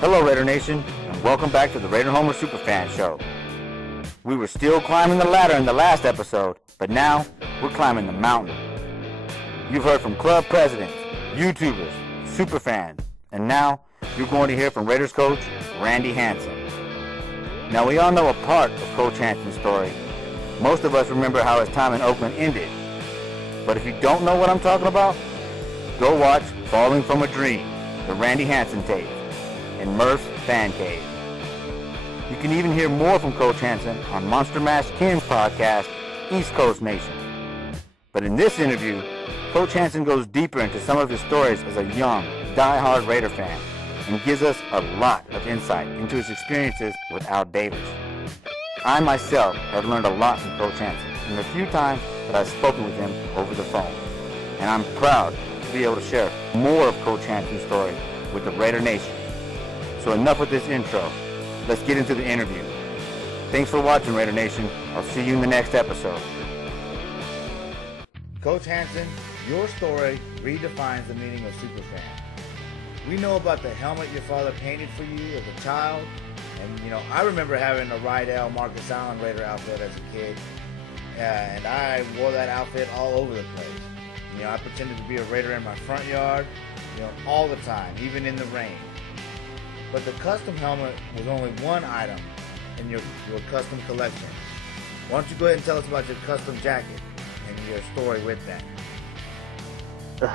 Hello Raider Nation, and welcome back to the Raider Homer Superfan Show. We were still climbing the ladder in the last episode, but now we're climbing the mountain. You've heard from club presidents, YouTubers, superfans, and now you're going to hear from Raiders coach Randy Hanson. Now we all know a part of Coach Hanson's story. Most of us remember how his time in Oakland ended. But if you don't know what I'm talking about, go watch Falling from a Dream, the Randy Hanson tape, in Murph's Fan Cave. You can even hear more from Coach Hanson on Monster Mash Kim's podcast, East Coast Nation. But in this interview, Coach Hanson goes deeper into some of his stories as a young, die-hard Raider fan and gives us a lot of insight into his experiences with Al Davis. I myself have learned a lot from Coach Hanson in the few times that I've spoken with him over the phone. And I'm proud to be able to share more of Coach Hanson's story with the Raider Nation. So enough with this intro. Let's get into the interview. Thanks for watching, Raider Nation. I'll see you in the next episode. Coach Hanson, your story redefines the meaning of superfan. We know about the helmet your father painted for you as a child. And, I remember having a Rydell Marcus Allen Raider outfit as a kid. And I wore that outfit all over the place. I pretended to be a Raider in my front yard, all the time, even in the rain. But the custom helmet was only one item in your custom collection. Why don't you go ahead and tell us about your custom jacket and your story with that?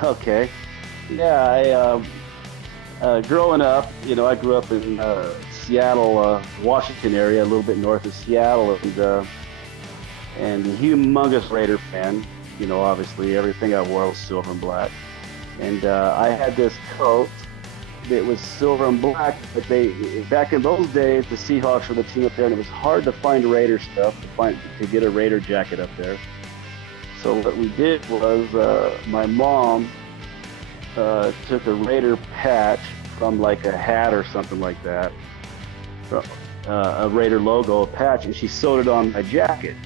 Okay. Yeah, growing up, I grew up in Seattle, Washington area, a little bit north of Seattle, and a humongous Raider fan. Obviously everything I wore was silver and black. And I had this coat that was silver and black, but back in those days, the Seahawks were the team up there, and it was hard to find Raider stuff, to get a Raider jacket up there. So what we did was, my mom took a Raider patch from like a hat or something like that, a Raider logo, a patch, and she sewed it on my jacket.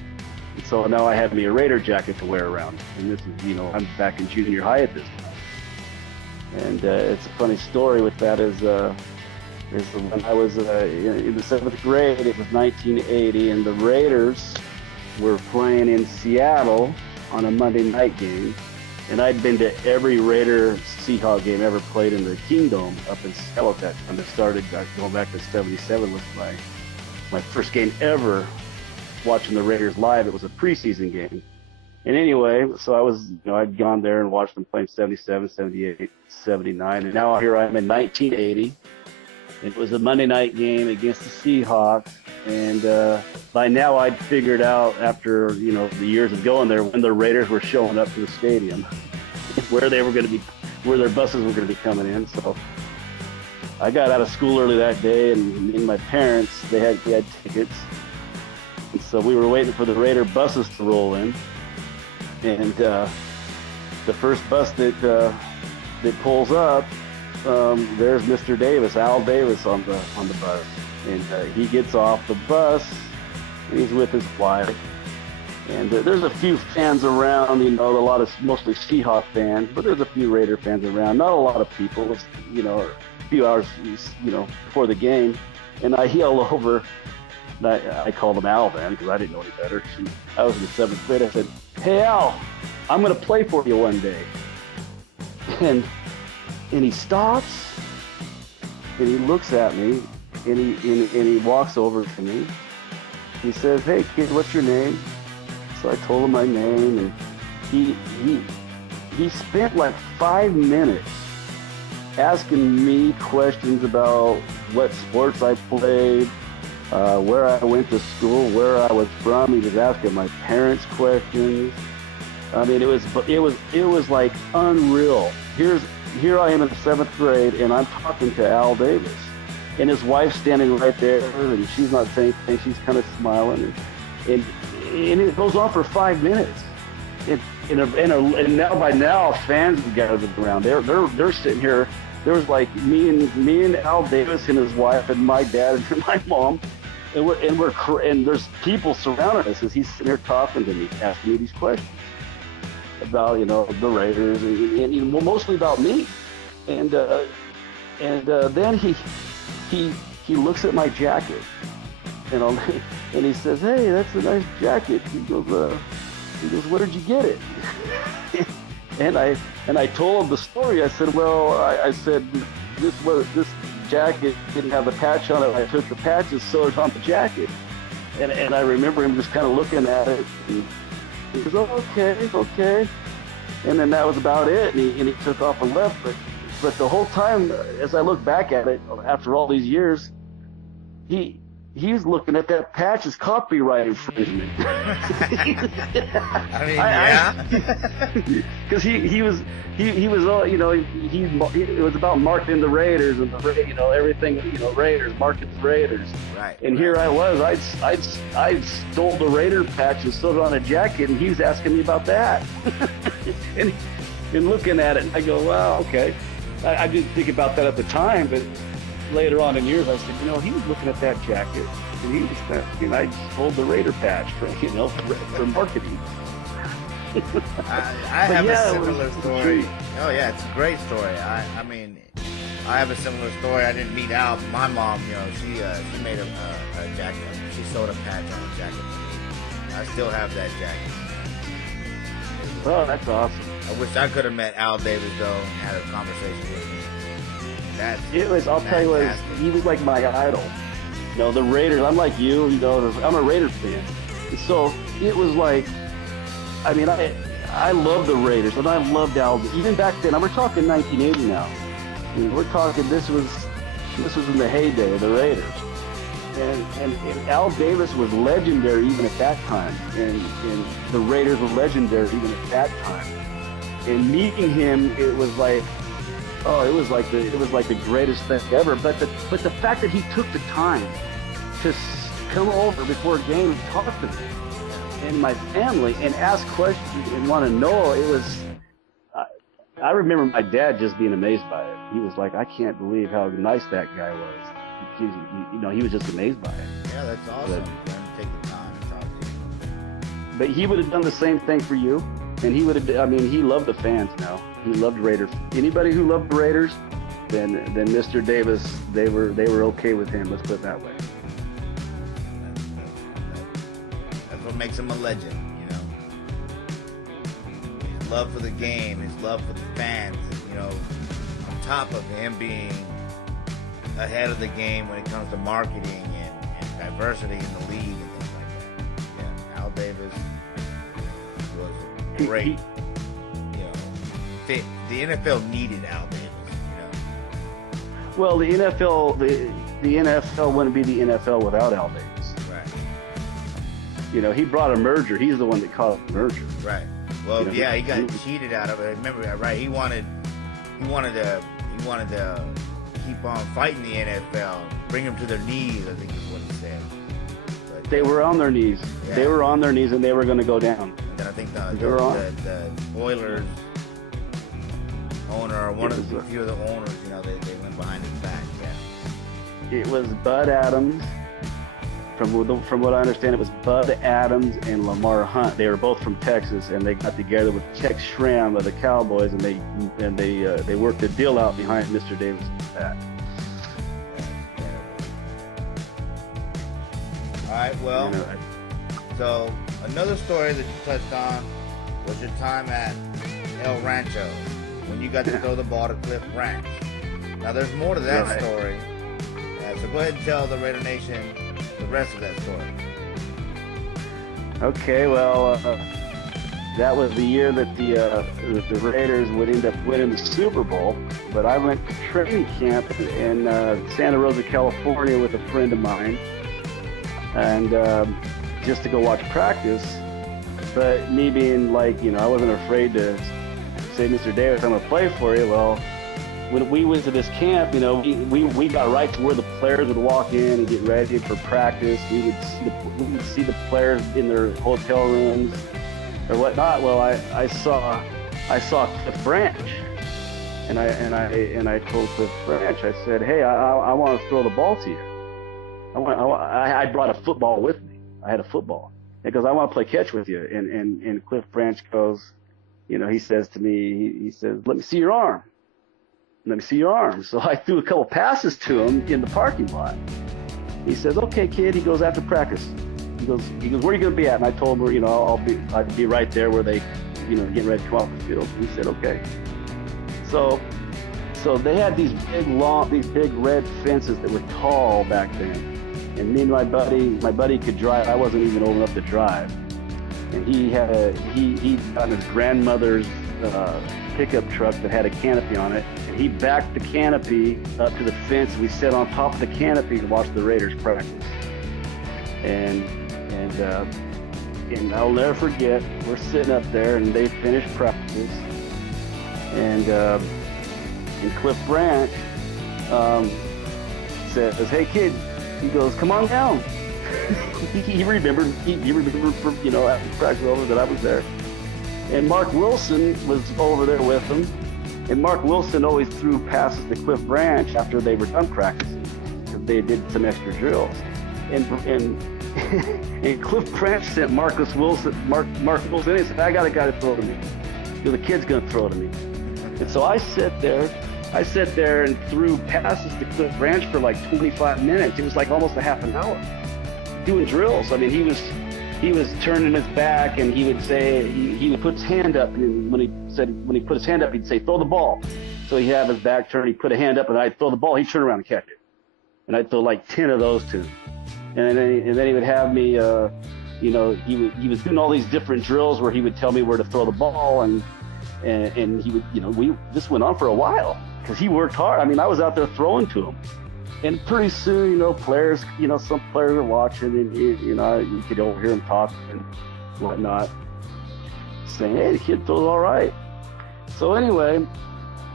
And so now I have me a Raider jacket to wear around. And this is, I'm back in junior high at this time. And it's a funny story with that is when I was in the 7th grade, it was 1980, and the Raiders were playing in Seattle on a Monday night game. And I'd been to every Raider Seahawk game ever played in the Kingdom up in Seattle at that time. It started going back to 77 was my first game ever watching the Raiders live. It was a preseason game. And anyway, so I was, I'd gone there and watched them playing 77, 78, 79. And now here I am in 1980. It was a Monday night game against the Seahawks. And by now I'd figured out after, the years of going there when the Raiders were showing up to the stadium, where their buses were going to be coming in. So I got out of school early that day, and me and my parents, they had tickets. And so we were waiting for the Raider buses to roll in. And the first bus that pulls up, there's Mr. Davis, Al Davis on the bus, and he gets off the bus, and he's with his wife. And there's a few fans around, a lot of mostly Seahawk fans, but there's a few Raider fans around. Not a lot of people. It's a few hours before the game, and I yell over. I called him Al then because I didn't know any better. I was in the 7th grade. I said, "Hey Al, I'm going to play for you one day." And he stops and he looks at me and he walks over to me. He says, "Hey kid, what's your name?" So I told him my name, and he spent like 5 minutes asking me questions about what sports I played, where I went to school, where I was from. He was asking my parents questions. I mean, it was like unreal. Here I am in the 7th grade, and I'm talking to Al Davis, and his wife's standing right there, and she's not saying anything. She's kind of smiling, and it goes on for 5 minutes. And now fans have gathered around. They're sitting here. There was like me and Al Davis and his wife and my dad and my mom, and there's people surrounding us as he's sitting here talking to me, asking me these questions about the Raiders and mostly about me. And then he looks at my jacket, and and he says, "Hey, that's a nice jacket." He goes, "Where did you get it?" and I told him the story. I said, "Well, I said this jacket didn't have a patch on it. I took the patches, sewed it on the jacket." And I remember him just kind of looking at it. And he goes, "Oh, okay." And then that was about it. And he took off and left. But the whole time, as I look back at it, after all these years, he's looking at that patch as copyright infringement. I mean, yeah. Because he was all, it was about marketing the Raiders and everything, Raiders, market the Raiders. Right. And here I was, I stole the Raider patch and sewed it on a jacket, and he was asking me about that. and looking at it, I go, wow, okay. I didn't think about that at the time, but later on in years, I said, he was looking at that jacket, and he was, I stole the Raider patch for marketing. I have a similar story. Oh yeah, it's a great story. I mean, I have a similar story. I didn't meet Al. My mom, she made a jacket. She sewed a patch on a jacket for me. I still have that jacket. Oh, that's awesome. I wish I could have met Al Davis though and had a conversation with him. I'll tell you what, he was like my idol. The Raiders, I'm like you, I'm a Raiders fan. So it was like, I mean, I love the Raiders, and I loved Al. Even back then, we're talking 1980 now. I mean, we're talking, this was in the heyday of the Raiders. And Al Davis was legendary even at that time. And the Raiders were legendary even at that time. And meeting him, it was like the greatest thing ever. But the fact that he took the time to come over before a game and talk to me and my family and ask questions and want to know, it was. I remember my dad just being amazed by it. He was like, "I can't believe how nice that guy was." He was just amazed by it. Yeah, that's awesome. Take the time to talk to you. But he would have done the same thing for you. And he would have. I mean, he loved the fans now. He loved Raiders. Anybody who loved the Raiders, then Mr. Davis, they were okay with him. Let's put it that way. That's what makes him a legend, His love for the game, his love for the fans, on top of him being ahead of the game when it comes to marketing and diversity in the league and things like that. Yeah, Al Davis was great. Fit. The NFL needed Al Davis. Well, the NFL wouldn't be the NFL without Al Davis. Right. He brought a merger. He's the one that caused the merger. Right. Well, he got cheated out of it. Remember that, right? He wanted to keep on fighting the NFL, bring them to their knees, I think is what he said. But, they were on their knees. Yeah. They were on their knees, and they were going to go down. And then I think the Oilers owner, or a few of the owners, they went behind his back. Yeah. It was Bud Adams. From what I understand, it was Bud Adams and Lamar Hunt. They were both from Texas, and they got together with Tex Schramm of the Cowboys, and they worked a deal out behind Mr. Davis' back. All right. Well, so another story that you touched on was your time at El Rancho when you got to throw the ball to Cliff Branch. Now, there's more to that story. So go ahead and tell the Raider Nation the rest of that story. Okay, well, that was the year that the Raiders would end up winning the Super Bowl. But I went to training camp in Santa Rosa, California with a friend of mine, and just to go watch practice. But me being like, I wasn't afraid to say, "Mr. Davis, I'm going to play for you." Well, when we went to this camp, we got right to where the players would walk in and get ready for practice. We would see the players in their hotel rooms or whatnot. Well, I saw Cliff Branch, and I told Cliff Branch, I said, "Hey, I want to throw the ball to you. I brought a football with me. I had a football because I want to play catch with you." And Cliff Branch goes, he says to me, he says, "Let me see your arm." let me see your arm. So I threw a couple passes to him in the parking lot. He says, okay, kid. He goes, after practice. He goes, where are you going to be at? And I told him, I'd be right there where they, getting ready to come off the field. He said, okay. So they had these big red fences that were tall back then. And me and my buddy could drive. I wasn't even old enough to drive. And he on his grandmother's pickup truck that had a canopy on it. And he backed the canopy up to the fence. We sat on top of the canopy to watch the Raiders practice. And I'll never forget, we're sitting up there and they finished practice. And Cliff Branch says, hey kid, he goes, come on down. he remembered from, after practice was over that I was there. And Mark Wilson was over there with him. And Mark Wilson always threw passes to Cliff Branch after they were done practicing, because they did some extra drills. And Cliff Branch sent Mark Wilson in and said, I got a guy to throw to me. The kid's going to throw to me. And so I sat there and threw passes to Cliff Branch for like 25 minutes. It was like almost a half an hour doing drills. I mean, he was turning his back, and he would say, he would put his hand up, and when he put his hand up, he'd say, throw the ball. So he'd have his back turned, he'd put a hand up, and I'd throw the ball. He'd turn around and catch it. And I'd throw like 10 of those to him. And then he would have me, he was doing all these different drills where he would tell me where to throw the ball, and he would, this went on for a while because he worked hard. I mean, I was out there throwing to him, and pretty soon, players, some players are watching, and you could overhear them talking and whatnot, saying, hey, the kid throws all right. So anyway,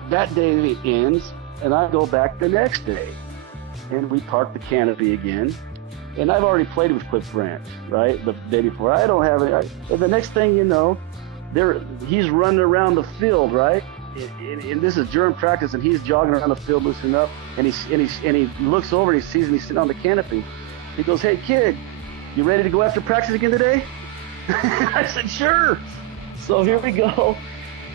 that day ends, and I go back the next day, and we park the canopy again. And I've already played with Cliff Branch, right? The day before. I don't have any. And the next thing you know, he's running around the field, right? And this is during practice, and he's jogging around the field, loosening up. And he looks over and he sees me sitting on the canopy. He goes, "Hey kid, you ready to go after practice again today?" I said, "Sure." So here we go.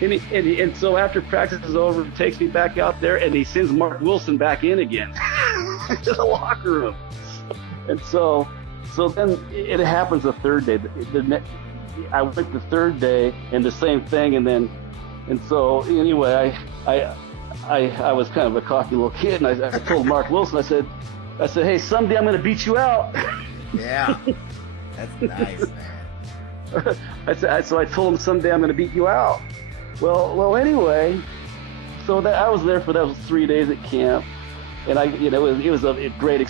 And so after practice is over, he takes me back out there, and he sends Mark Wilson back in again to the locker room. And so then it happens the third day. I went the third day, and the same thing. And so anyway, I was kind of a cocky little kid, and I told Mark Wilson, I said, hey, someday I'm going to beat you out. Yeah, that's nice, man. So I told him someday I'm going to beat you out. Well, anyway, so I was there for those 3 days at camp. And it was a great, a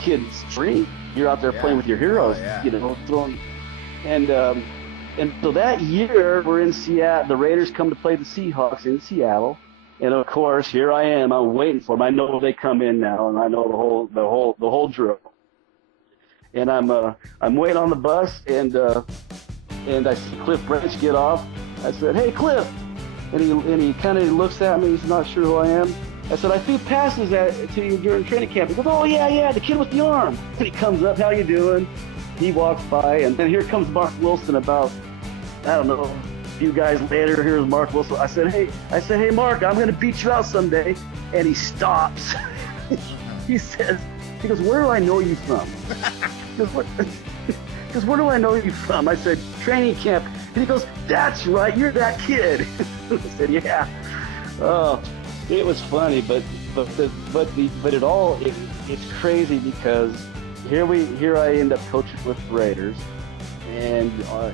kid's dream. You're out there playing with your heroes, throwing. And so that year we're in Seattle. The Raiders come to play the Seahawks in Seattle, and of course here I am. I'm waiting for them. I know they come in now, and I know the whole drill. And I'm waiting on the bus, and I see Cliff Branch get off. I said, "Hey, Cliff," and he kind of looks at me. He's not sure who I am. I said, "I threw passes to you during training camp." He goes, "Oh, yeah, the kid with the arm." And he comes up, "How you doing?" He walks by, and then here comes Mark Wilson about, I don't know, a few guys later. Here's Mark Wilson. I said, hey, Mark, I'm going to beat you out someday. And he stops. He goes, "Where do I know you from?" He goes, "Where do I know you from?" I said, "Training camp." And he goes, "That's right, you're that kid." I said, "Yeah." Oh. It was funny, but it's crazy because here I end up coaching with the Raiders, and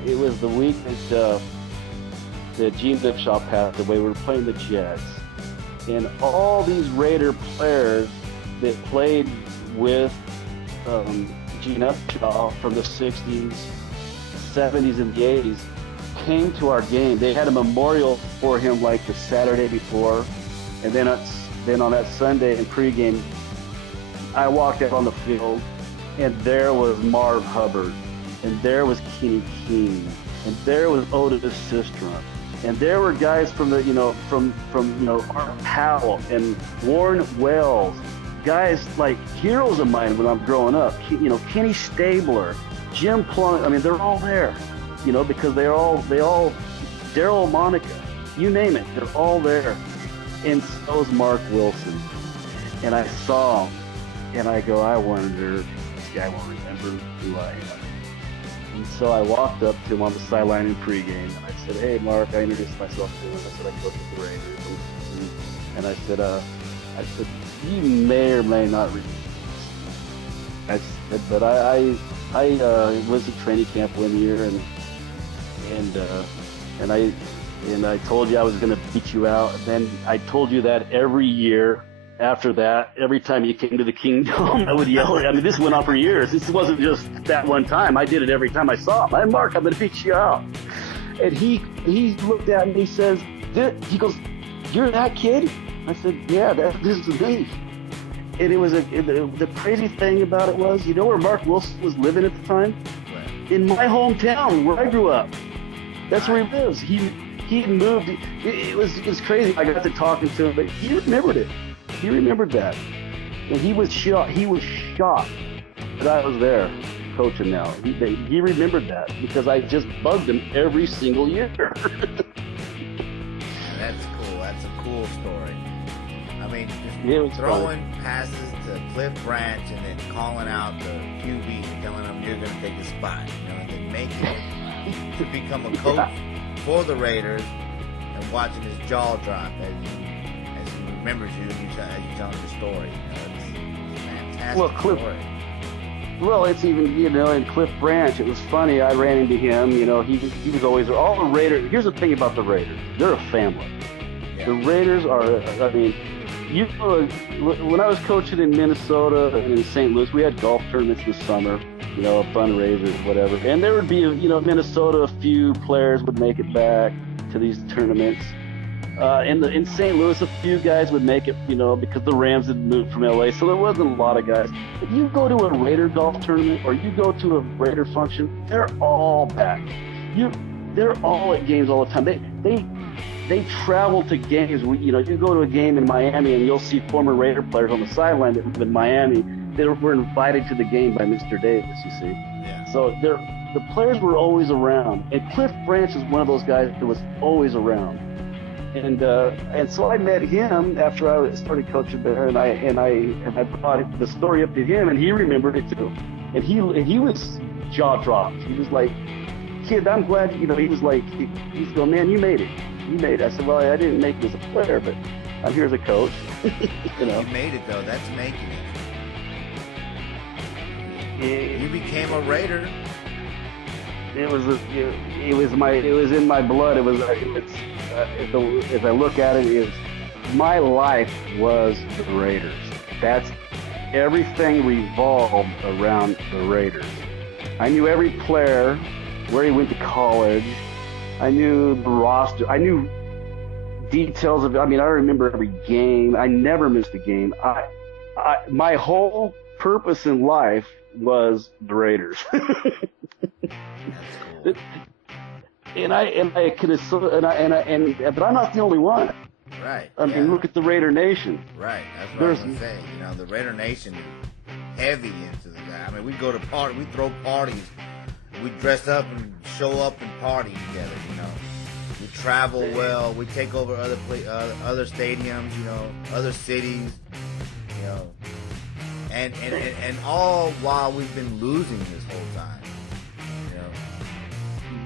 it was the week that Gene Lipshaw passed away. We were playing the Jets, and all these Raider players that played with Gene Lipshaw from the 60s, 70s, and the 80s came to our game. They had a memorial for him like the Saturday before. And then on that Sunday in pregame, I walked out on the field, and there was Marv Hubbard, and there was Kenny King, and there was Otis Sistrunk, and there were guys from Art Powell and Warren Wells, guys like heroes of mine when I'm growing up. Kenny Stabler, Jim Plunk. I mean, they're all there, because they all Daryl Monica, you name it, they're all there. and so is Mark Wilson. And I saw him, and I go, I wonder if this guy will remember who I am. And so I walked up to him on the sideline in pregame, and I said, hey, Mark, I introduced myself to him. I said, I coach with the Raiders. And I said, you may or may not remember. I said, but I was at training camp one year, and I told you I was going to beat you out. And then I told you that every year after that, every time you came to the Kingdom, I would yell. I mean, this went on for years. This wasn't just that one time. I did it every time I saw him. Hey, Mark, I'm going to beat you out. And he looked at me and he says, he goes, you're that kid? I said, yeah, this is me. And it was the crazy thing about it was, you know where Mark Wilson was living at the time? Right. In my hometown where I grew up. That's where he lives. He moved. It was crazy. I got to talking to him, but he remembered it. He remembered that, and he was shocked. He was shocked that I was there coaching. Now he remembered that because I just bugged him every single year. That's cool. That's a cool story. I mean, just throwing passes to Cliff Branch and then calling out the QB and telling him you're going to take a spot, you know, and then making it to become a coach for the Raiders and watching his jaw drop as he remembers you and as you tell him the story. You know, it's a fantastic story. Well, it's even, you know, in Cliff Branch, it was funny. I ran into him. You know, he was always there. All the Raiders. Here's the thing about the Raiders. They're a family. Yeah. The Raiders are. I mean, when I was coaching in Minnesota and in St. Louis, we had golf tournaments this summer. You know, fundraisers, whatever. And there would be, you know, Minnesota, a few players would make it back to these tournaments. In St. Louis, a few guys would make it, you know, because the Rams had moved from LA, so there wasn't a lot of guys. If you go to a Raider golf tournament or you go to a Raider function, they're all back. They're all at games all the time. They travel to games. You know, you go to a game in Miami and you'll see former Raider players on the sideline that live in Miami. They were invited to the game by Mr. Davis, you see. Yeah. So the players were always around. And Cliff Branch is one of those guys that was always around. And so I met him after I started coaching there, and I brought the story up to him, and he remembered it too. And he was jaw dropped. He was like, kid, I'm glad, you know, he was like, he's going, man, you made it. You made it. I said, well, I didn't make it as a player, but I'm here as a coach. You know. You made it though. That's making it. You became a Raider. It was in my blood. As I look at it, my life was the Raiders. That's everything revolved around the Raiders. I knew every player, where he went to college. I knew the roster. I knew details of. I mean, I remember every game. I never missed a game. My whole purpose in life was the Raiders. And but I'm not the only one. Right. I mean, look at the Raider Nation. Right. That's what I was gonna say. You know, the Raider Nation is heavy into the guy. I mean, we go to we throw parties, we dress up and show up and party together. You know, we travel well. We take over other stadiums. You know, other cities. You know, and all while we've been losing this whole time.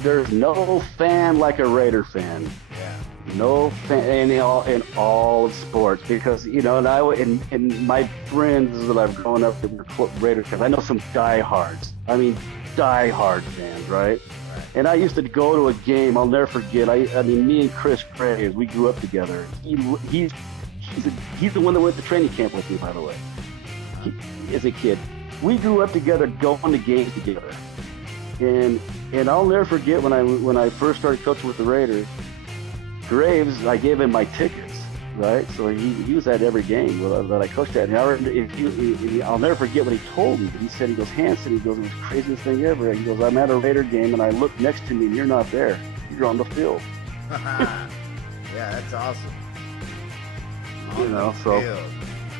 There's no fan like a Raider fan. Yeah. No fan in all of sports, because you know, and my friends that I've grown up with were Raider fans. I know some diehards. I mean, diehard fans, right? And I used to go to a game. I'll never forget. I mean, me and Chris Graves, we grew up together. He's the one that went to training camp with me, by the way. As a kid, we grew up together, going to games together. And I'll never forget when I first started coaching with the Raiders, Graves, I gave him my tickets, right? So he was at every game that I coached at. And I'll never forget what he told me. He said, he goes, Hanson, it was the craziest thing ever. He goes, I'm at a Raider game and I look next to me and you're not there. You're on the field. Yeah, that's awesome. You know, so field.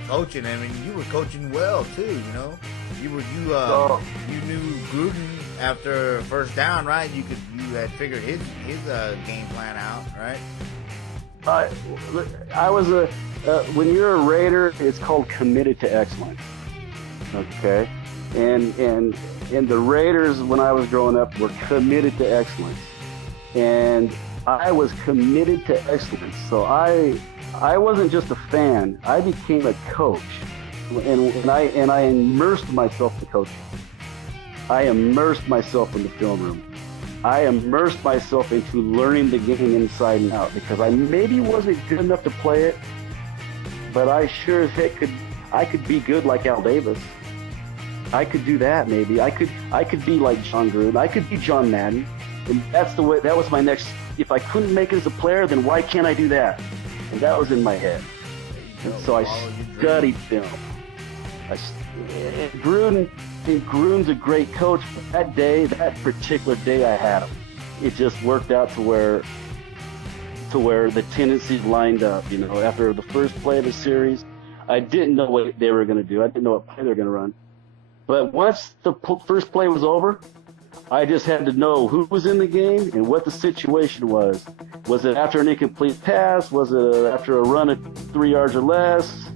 Coaching, I mean, you were coaching well too, you know. You knew Gruden after first down, right? You had figured his game plan out, right? I was when you're a Raider, it's called committed to excellence. Okay, and the Raiders when I was growing up were committed to excellence, and I was committed to excellence. So I wasn't just a fan. I became a coach, and I immersed myself in coaching. I immersed myself in the film room. I immersed myself into learning the game inside and out because I maybe wasn't good enough to play it, but I sure as heck could be good like Al Davis. I could do that maybe. I could be like John Gruden. I could be John Madden. And that's the way. That was my next. If I couldn't make it as a player, then why can't I do that? And that was in my head. And so I studied film. Gruden's a great coach, but that particular day I had him, it just worked out to where the tendencies lined up. You know, after the first play of the series, I didn't know what they were going to do. I didn't know what play they were going to run. But once the first play was over, I just had to know who was in the game and what the situation was. Was it after an incomplete pass? Was it after a run of 3 yards or less?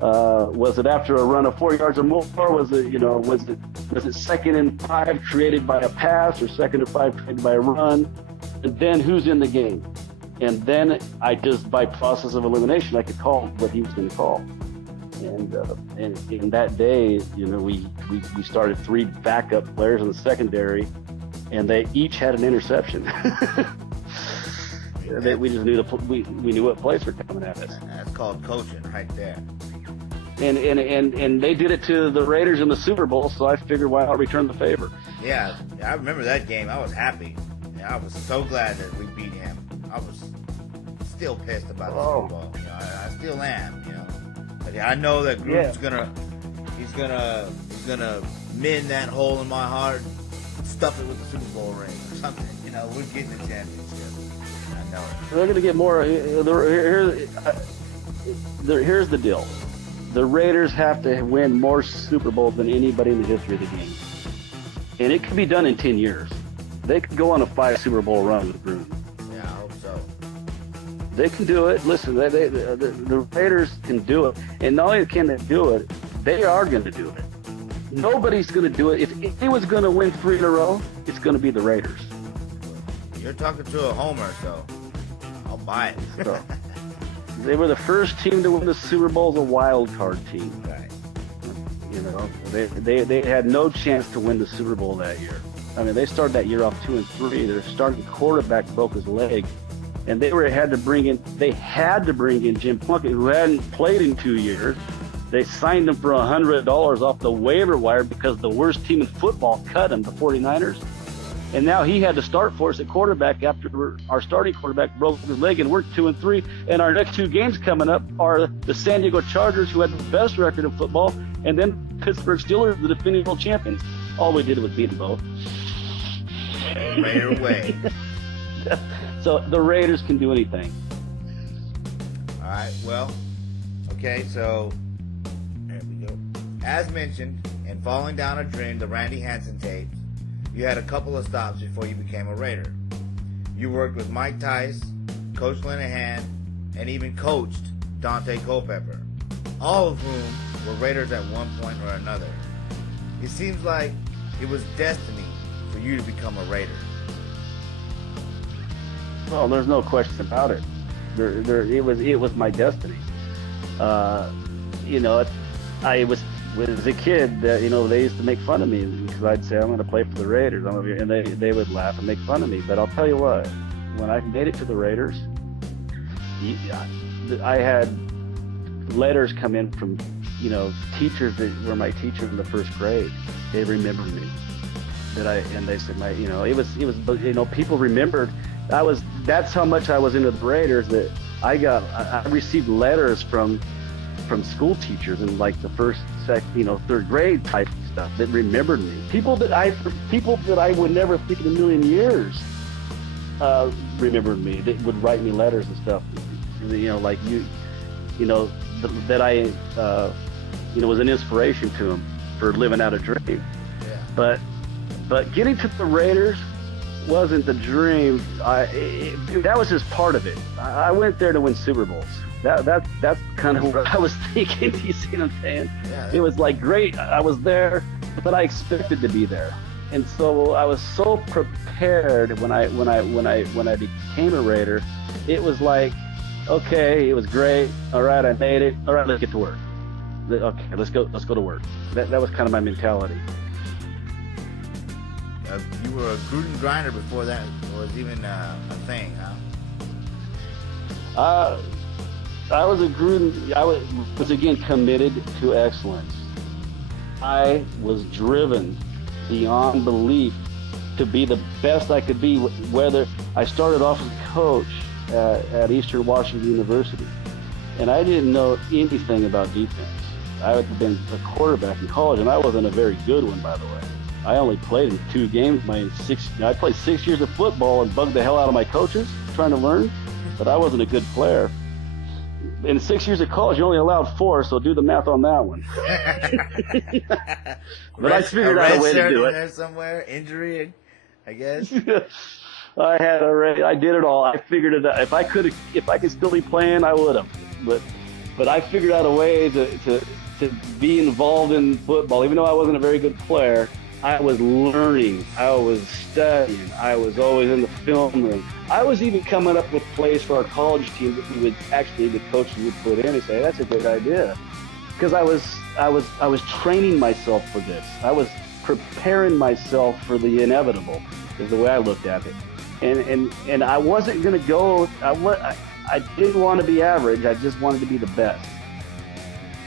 Was it after a run of 4 yards or more? Was it 2nd and 5 created by a pass or 2nd and 5 created by a run? And then who's in the game? And then I just, by process of elimination, I could call what he was going to call. And in that day, you know, we started 3 backup players in the secondary, and they each had an interception. We just knew we knew what plays were coming at us. That's called coaching right there. And they did it to the Raiders in the Super Bowl, so I figured why not return the favor. Yeah, I remember that game. I was happy. I was so glad that we beat him. I was still pissed about the Super Bowl. You know, I still am. You know, but I know that Gruden's he's gonna mend that hole in my heart, stuff it with the Super Bowl ring or something. You know, we're getting the championship. I know it. They're gonna get more. Here's the deal. The Raiders have to win more Super Bowls than anybody in the history of the game. And it could be done in 10 years. They could go on a 5 Super Bowl run with Gruden. Yeah, I hope so. They can do it. Listen, the Raiders can do it. And not only can they do it, they are going to do it. Nobody's going to do it. If he was going to win 3 in a row, it's going to be the Raiders. You're talking to a homer, so I'll buy it. So, they were the first team to win the Super Bowl as a wild card team. Right. You know, they had no chance to win the Super Bowl that year. I mean, they started that year off 2-3. Their starting quarterback broke his leg, and they had to bring in Jim Plunkett, who hadn't played in 2 years. They signed him for $100 off the waiver wire because the worst team in football cut him, the 49ers. And now he had to start for us at quarterback after our starting quarterback broke his leg, and we're 2-3. And our next 2 games coming up are the San Diego Chargers, who had the best record in football, and then Pittsburgh Steelers, the defending world champions. All we did was beat them both. Raider way. So the Raiders can do anything. All right. Well, okay. So there we go. As mentioned, in Falling Down a Dream, the Randy Hanson tapes, you had a couple of stops before you became a Raider. You worked with Mike Tice, Coach Linehan, and even coached Dante Culpepper, all of whom were Raiders at one point or another. It seems like it was destiny for you to become a Raider. Well, there's no question about it. It was my destiny. You know, I was as a kid, you know, they used to make fun of me because I'd say I'm going to play for the Raiders, and they would laugh and make fun of me. But I'll tell you what, when I made it to the Raiders, I had letters come in from, you know, teachers that were my teachers in the first grade. They remembered me. And they said, it was, you know, people remembered. That's how much I was into the Raiders that I received letters from school teachers in like the first, third grade type stuff that remembered me. People that I would never think in a million years remembered me. That would write me letters and stuff. You know, like that I was an inspiration to them for living out a dream. Yeah. But getting to the Raiders wasn't the dream. That was just part of it. I went there to win Super Bowls. That's kind of what I was thinking. You see what I'm saying? Yeah. It was like great. I was there, but I expected to be there, and so I was so prepared when I became a Raider. It was like, okay, it was great. All right, I made it. All right, let's get to work. Okay, let's go to work. That was kind of my mentality. You were a Gruden grinder before that was even a thing, huh? I was a Gruden. I was again committed to excellence. I was driven beyond belief to be the best I could be. Whether I started off as a coach at Eastern Washington University, and I didn't know anything about defense. I had been a quarterback in college, and I wasn't a very good one, by the way. I only played in 2 games. I played 6 years of football and bugged the hell out of my coaches trying to learn, but I wasn't a good player. In 6 years of college, you only allowed 4, so do the math on that one. But I figured out a way to do it. There somewhere, injury, I guess. I did it all. I figured it out. If I could still be playing, I would have. But I figured out a way to be involved in football, even though I wasn't a very good player. I was learning. I was studying. I was always in the film room. I was even coming up with plays for our college team that the coaches would put in and say, "That's a good idea," because I was training myself for this. I was preparing myself for the inevitable, is the way I looked at it. And I wasn't going to go. I didn't want to be average. I just wanted to be the best.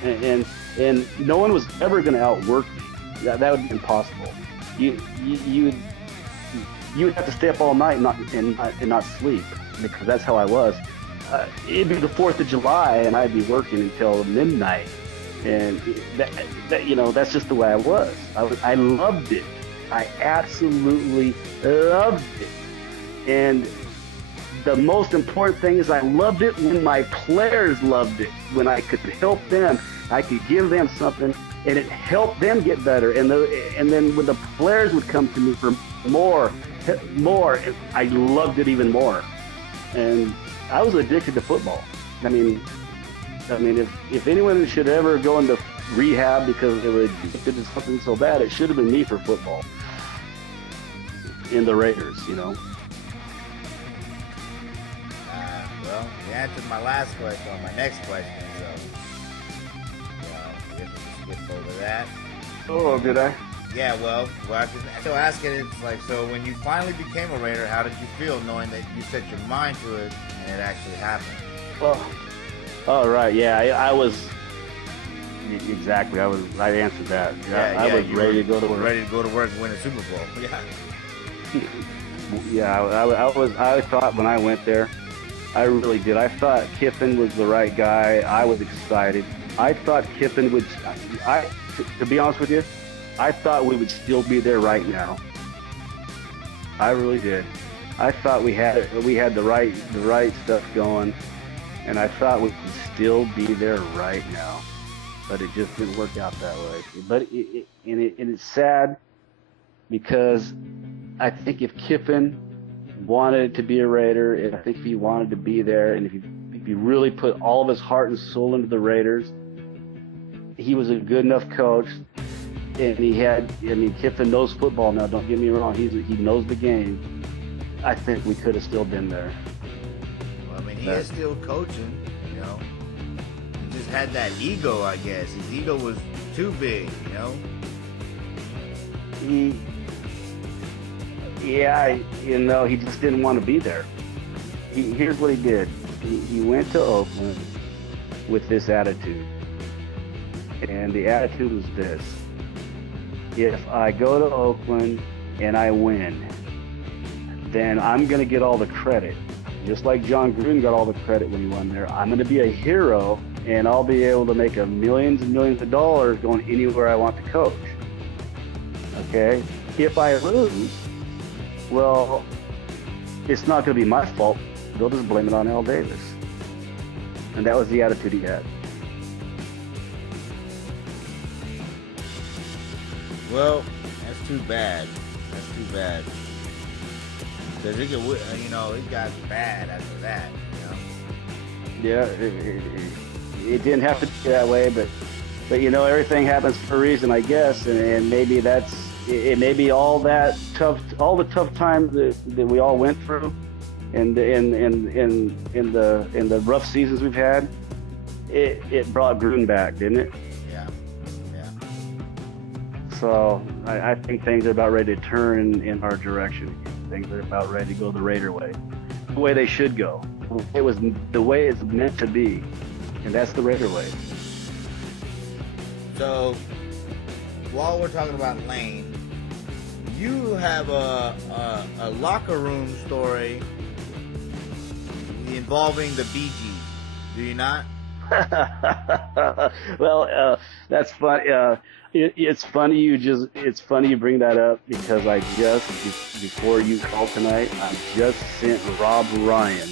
And no one was ever going to outwork me. That would be impossible. You would have to stay up all night and not sleep, because that's how I was. It'd be the 4th of July and I'd be working until midnight, and that's just the way I was. I loved it. I absolutely loved it. And the most important thing is I loved it when my players loved it. When I could help them, I could give them something, and it helped them get better. And then when the players would come to me for more, I loved it even more. And I was addicted to football. I mean, if anyone should ever go into rehab because they were addicted to something so bad, it should have been me for football. In the Raiders, Well, you answered my last question, or my next question, so we have to skip over that. Oh, did I? Yeah, well, I was still asking, it's like, so when you finally became a Raider, how did you feel knowing that you set your mind to it and it actually happened? Well, all right, yeah, I was, exactly, I answered that. I was ready to go to work. Ready to go to work and win a Super Bowl, yeah. Yeah, I thought when I went there, I really did. I thought Kiffin was the right guy. I was excited. I thought Kiffin would, to be honest with you, I thought we would still be there right now. I really did. I thought we had the right stuff going, and I thought we could still be there right now. But it just didn't work out that way. But it's sad, because I think if Kiffin wanted to be a Raider, and I think if he wanted to be there, and if he really put all of his heart and soul into the Raiders, he was a good enough coach, and Kiffin knows football now, don't get me wrong, he knows the game. I think we could have still been there. Well, he is still coaching, He just had that ego, I guess. His ego was too big, He just didn't want to be there. Here's what he did. He went to Oakland with this attitude. And the attitude was this: if I go to Oakland and I win, then I'm going to get all the credit. Just like John Gruden got all the credit when he won there. I'm going to be a hero, and I'll be able to make millions and millions of dollars going anywhere I want to coach. Okay? If I lose, well, it's not going to be my fault. They'll just blame it on Al Davis. And that was the attitude he had. Well, that's too bad. Because it got bad after that. Yeah, it didn't have to be that way, but everything happens for a reason, I guess, and maybe maybe all the tough times that we all went through, and in the rough seasons we've had, it brought Gruden back, didn't it? Yeah. So I think things are about ready to turn in our direction. Things are about ready to go the Raider way, the way they should go. It was the way it's meant to be, and that's the Raider way. So, while we're talking about Lane, you have a locker room story involving the Bee Gees, do you not? Well, that's funny. It's funny you bring that up, because I just before you called tonight, I just sent Rob Ryan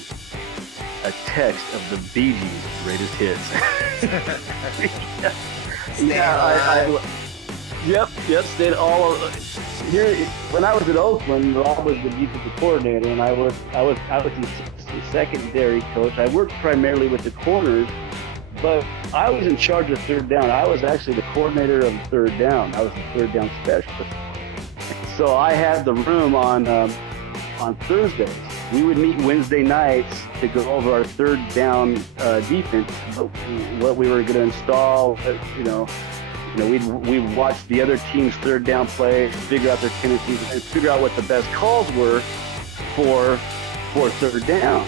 a text of the Bee Gees' greatest hits. Yep, stayed all here. When I was at Oakland, Rob was the defensive coordinator, and I was the secondary coach. I worked primarily with the corners, but I was in charge of third down. I was actually the coordinator of third down. I was the third down specialist. So I had the room on Thursdays. We would meet Wednesday nights to go over our third down defense, what we were going to install. We'd watch the other team's third down plays, figure out their tendencies, and figure out what the best calls were for third down.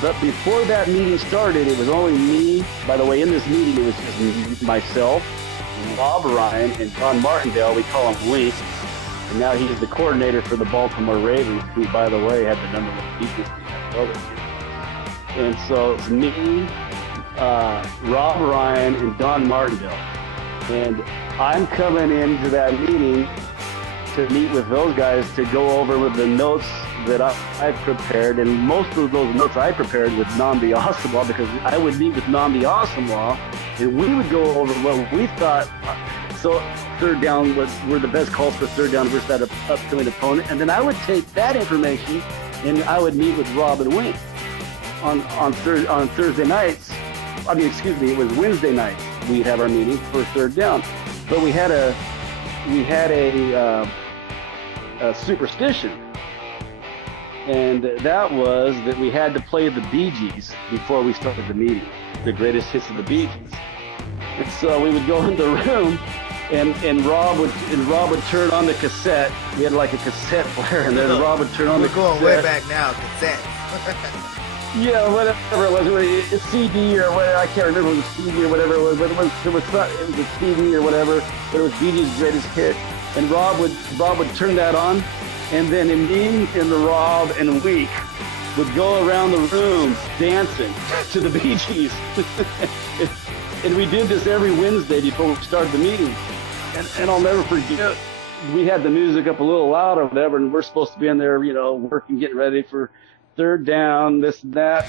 But before that meeting started, it was only me. By the way, in this meeting, it was just myself, Rob Ryan, and John Martindale. We call him Wink. And now he's the coordinator for the Baltimore Ravens, who, by the way, had the number one defense in the NFL. And so it's me, Rob Ryan, and Don Martindale. And I'm coming into that meeting to meet with those guys to go over with the notes that I prepared. And most of those notes I prepared with Namdi Asamoah, because I would meet with Namdi Asamoah, and we would go over what we thought. So third down were the best calls for third down versus that upcoming opponent. And then I would take that information and I would meet with Rob and Wink on Thursday nights. It was Wednesday nights. We'd have our meeting for third down. But we had a superstition. And that was that we had to play the Bee Gees before we started the meeting, the greatest hits of the Bee Gees. And so we would go in the room, and Rob would turn on the cassette. We had like a cassette player, and then Rob would turn on the cassette. We're going way back now, cassette. Yeah, whatever it was, a CD or whatever. I can't remember if it was a CD or whatever it was, but it was a CD or whatever. But it was Bee Gees' greatest hit, and Rob would turn that on, and then me and the Rob and Week would go around the room dancing to the Bee Gees. And we did this every Wednesday before we started the meeting. And I'll never forget, we had the music up a little loud or whatever, and we're supposed to be in there, working, getting ready for third down, this and that.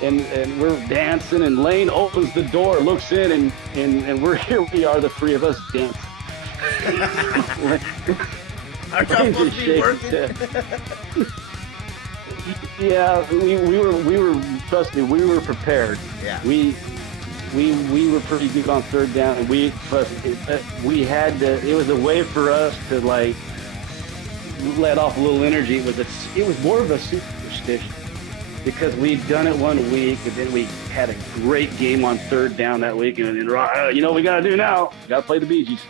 And we're dancing, and Lane opens the door, looks in, and we are, the three of us dancing. Are y'all supposed to be working? Yeah, we were, trust me, we were prepared. Yeah. We were pretty good on third down, and we had to. It was a way for us to like let off a little energy. It was more of a superstition, because we'd done it one week, and then we had a great game on third down that week, and we got to do now? We got to play the Bee Gees.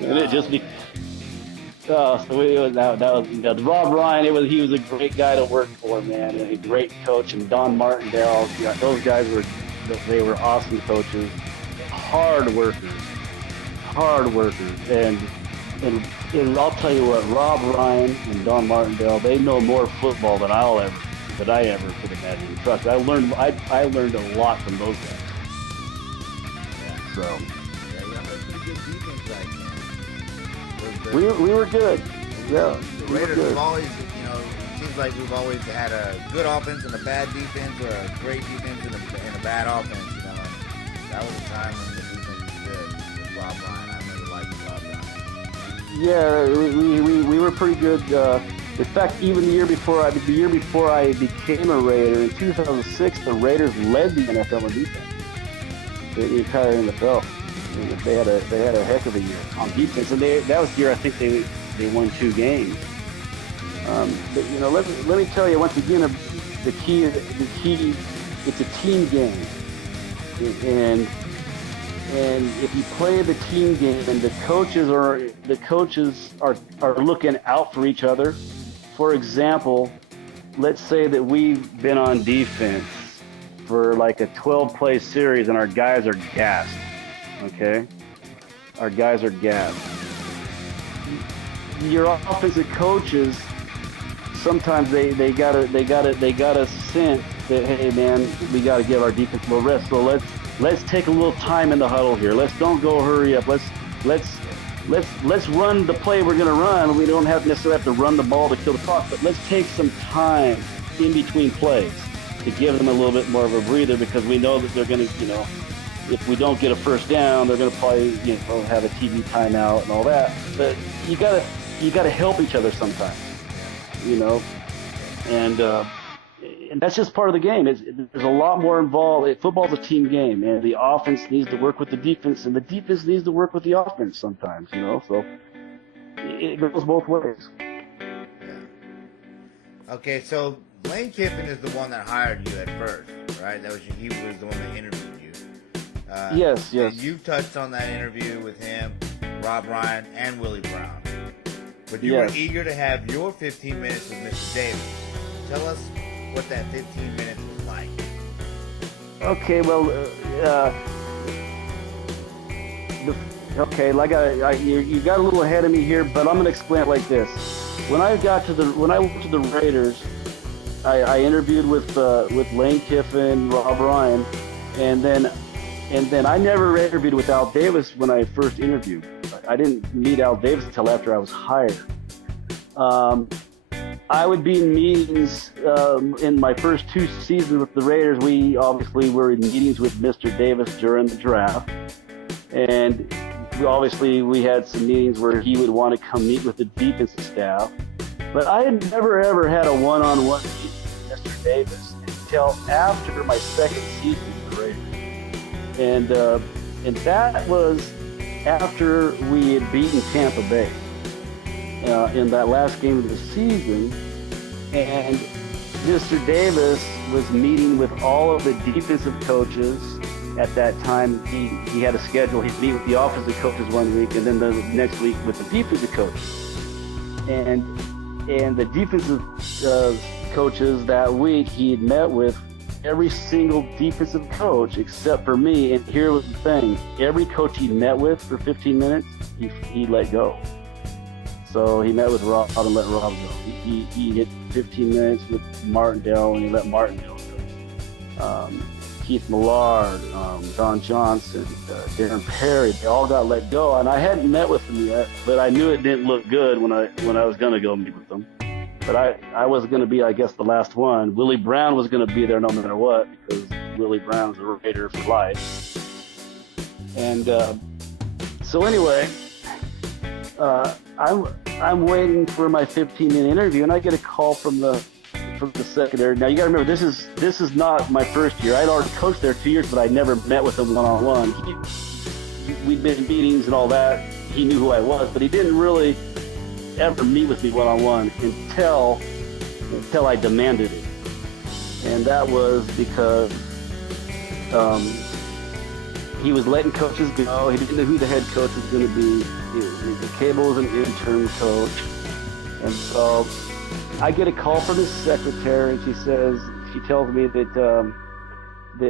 And it just became. That was Rob Ryan. He was a great guy to work for, man, and a great coach. And Don Martindale, those guys were awesome coaches, hard workers, and I'll tell you what, Rob Ryan and Don Martindale, they know more football than I ever could imagine. Trust me, I learned a lot from those guys. So. We were good. Yeah. The Raiders have always, it seems like we've always had a good offense and a bad defense, or a great defense and a bad offense, And that was a time when the defense was good with Rob Ryan. I remember liking Rob Ryan. Yeah, we were pretty good. In fact, even the year before I became a Raider in 2006, the Raiders led the NFL in defense. The entire NFL. They had a heck of a year on defense, and that was the year I think they won 2 games. But let me tell you once again, the key. It's a team game, and if you play the team game, and the coaches are looking out for each other. For example, let's say that we've been on defense for like a 12-play series, and our guys are gassed. Okay, our guys are gassed. Your offensive coaches sometimes they gotta sense that, hey man, we gotta give our defense a little rest. So let's take a little time in the huddle here. Don't go hurry up. Let's run the play we're gonna run. We don't necessarily have to run the ball to kill the clock, but let's take some time in between plays to give them a little bit more of a breather, because we know that they're gonna, if we don't get a first down, they're gonna probably have a TV timeout and all that. But you gotta help each other sometimes, and that's just part of the game. There's a lot more involved. Football's a team game, and the offense needs to work with the defense, and the defense needs to work with the offense sometimes, So it goes both ways. Yeah. Okay, so Lane Kiffin is the one that hired you at first, right? He was the one that interviewed you. Yes. And you touched on that interview with him, Rob Ryan, and Willie Brown. But you were eager to have your 15 minutes with Mr. Davis. Tell us what that 15 minutes was like. Okay, well, you got a little ahead of me here, but I'm going to explain it like this. When I went to the Raiders, I interviewed with Lane Kiffin, Rob Ryan, and then I never interviewed with Al Davis when I first interviewed. I didn't meet Al Davis until after I was hired. I would be in meetings in my first 2 seasons with the Raiders. We obviously were in meetings with Mr. Davis during the draft, and we had some meetings where he would want to come meet with the defensive staff. But I had never ever had a one-on-one meeting with Mr. Davis until after my second season with the Raiders, and that was after we had beaten Tampa Bay in that last game of the season, and Mr. Davis was meeting with all of the defensive coaches. At that time, he had a schedule. He'd meet with the offensive coaches one week, and then the next week with the defensive coaches. And the defensive coaches that week, he had met with every single defensive coach except for me. And here was the thing: every coach he met with for 15 minutes, he let go. So he met with Rob and let Rob go. He hit 15 minutes with Martindale, and he let Martindale go. Keith Millard, Don Johnson, Darren Perry, they all got let go. And I hadn't met with them yet, but I knew it didn't look good when I was going to go meet with them. But I wasn't going to be, I guess, the last one. Willie Brown was going to be there no matter what, because Willie Brown's a Raider for life. And so anyway, I'm waiting for my 15-minute interview, and I get a call from the secondary. Now you got to remember, this is not my first year. I'd already coached there 2 years, but I never met with him one-on-one. We'd been in meetings and all that. He knew who I was, but he didn't really ever meet with me one-on-one until I demanded it. And that was because he was letting coaches go. He didn't know who the head coach was going to be. Cable was an intern coach. And so I get a call from his secretary, and she tells me that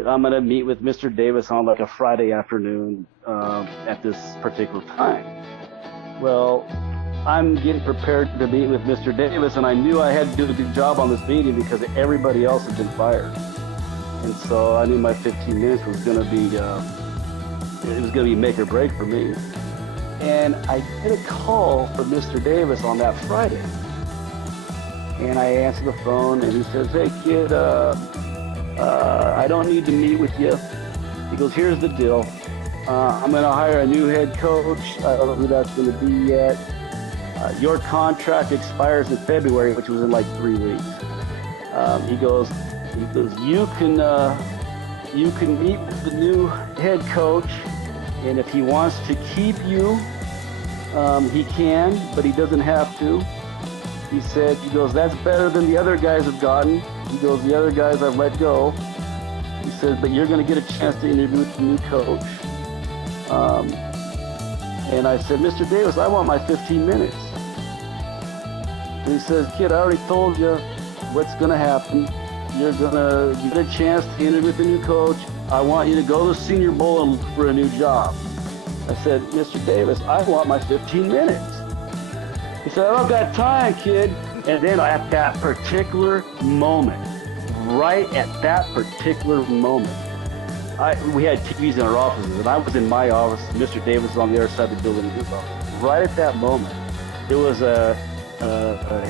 I'm going to meet with Mr. Davis on like a Friday afternoon at this particular time. Well, I'm getting prepared to meet with Mr. Davis, and I knew I had to do a good job on this meeting because everybody else had been fired. And so I knew my 15 minutes was going to be make or break for me. And I get a call from Mr. Davis on that Friday. And I answer the phone, and he says, "Hey, kid, I don't need to meet with you." He goes, "Here's the deal. I'm going to hire a new head coach. I don't know who that's going to be yet. your contract expires in February, which was in like 3 weeks. He goes, you can meet with the new head coach, and if he wants to keep you, he can, but he doesn't have to. He goes, that's better than the other guys have gotten. He goes, the other guys I've let go. He says, but you're going to get a chance to interview with the new coach. And I said, Mr. Davis, I want my 15 minutes. And he says, kid, I already told you what's going to happen. You're going to get a chance to interview with the new coach. I want you to go to the Senior Bowl and look for a new job. I said, Mr. Davis, I want my 15 minutes. He said, I don't got time, kid. And then at that particular moment, right at that particular moment, we had TVs in our offices, and I was in my office. Mr. Davis was on the other side of the building in his office. Right at that moment, there was a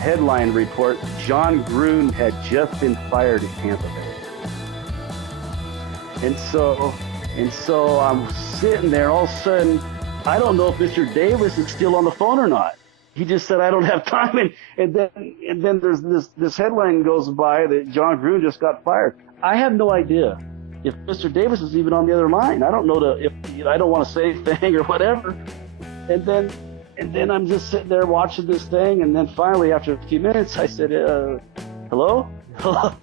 headline report. John Gruden had just been fired at Tampa Bay. And so I'm sitting there, all of a sudden, I don't know if Mr. Davis is still on the phone or not. He just said, I don't have time. And then there's this headline goes by that John Gruden just got fired. I have no idea if Mr. Davis is even on the other line. I don't know if I don't want to say anything or whatever. And then I'm just sitting there watching this thing. And then finally, after a few minutes, I said, hello? Hello?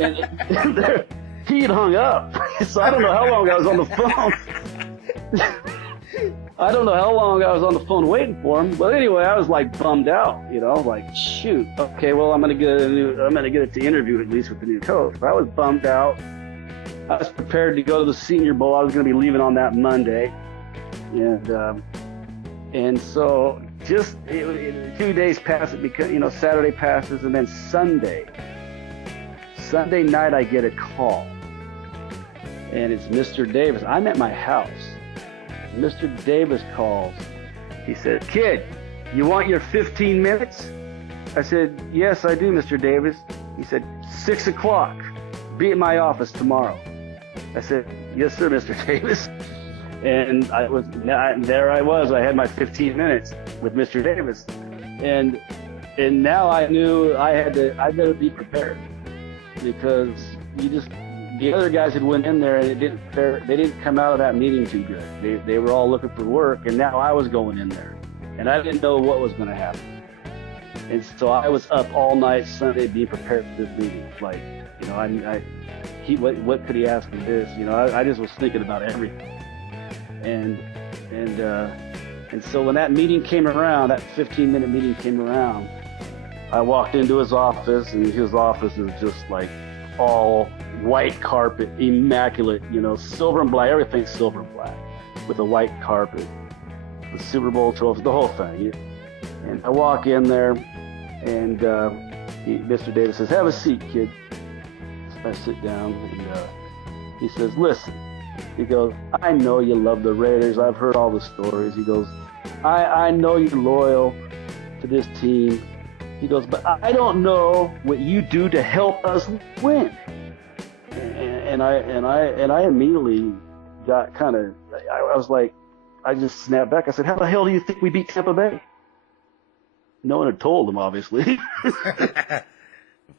and there, he had hung up. So I don't know how long I was on the phone. I don't know how long I was on the phone waiting for him, but anyway, I was like bummed out, like shoot. Okay, well I'm gonna get it to interview at least with the new coach. But I was bummed out. I was prepared to go to the Senior Bowl. I was gonna be leaving on that Monday, and so just 2 days passed because Saturday passes, and then Sunday night I get a call, and it's Mr. Davis. I'm at my house. Mr. Davis calls. He said, kid, you want your 15 minutes? I said, yes, I do, Mr. Davis. He said, 6 o'clock. Be at my office tomorrow. I said, yes, sir, Mr. Davis. And there I was. I had my 15 minutes with Mr. Davis. And now I knew I better be prepared, because the other guys had went in there and they didn't come out of that meeting too good. They were all looking for work, and now I was going in there, and I didn't know what was going to happen. And so I was up all night Sunday being prepared for this meeting. Like, what could he ask me this? I just was thinking about everything. And so when that meeting came around, that 15-minute meeting came around, I walked into his office, and his office is just like all white carpet, immaculate, silver and black, everything's silver and black, with a white carpet, the Super Bowl trophy, the whole thing. And I walk in there, and Mr. Davis says, have a seat, kid. I sit down, and he says, listen, he goes, I know you love the Raiders. I've heard all the stories. He goes, I know you're loyal to this team. He goes, but I don't know what you do to help us win. And I immediately got kind of, I was like, I just snapped back. I said, how the hell do you think we beat Tampa Bay? No one had told him, obviously. Of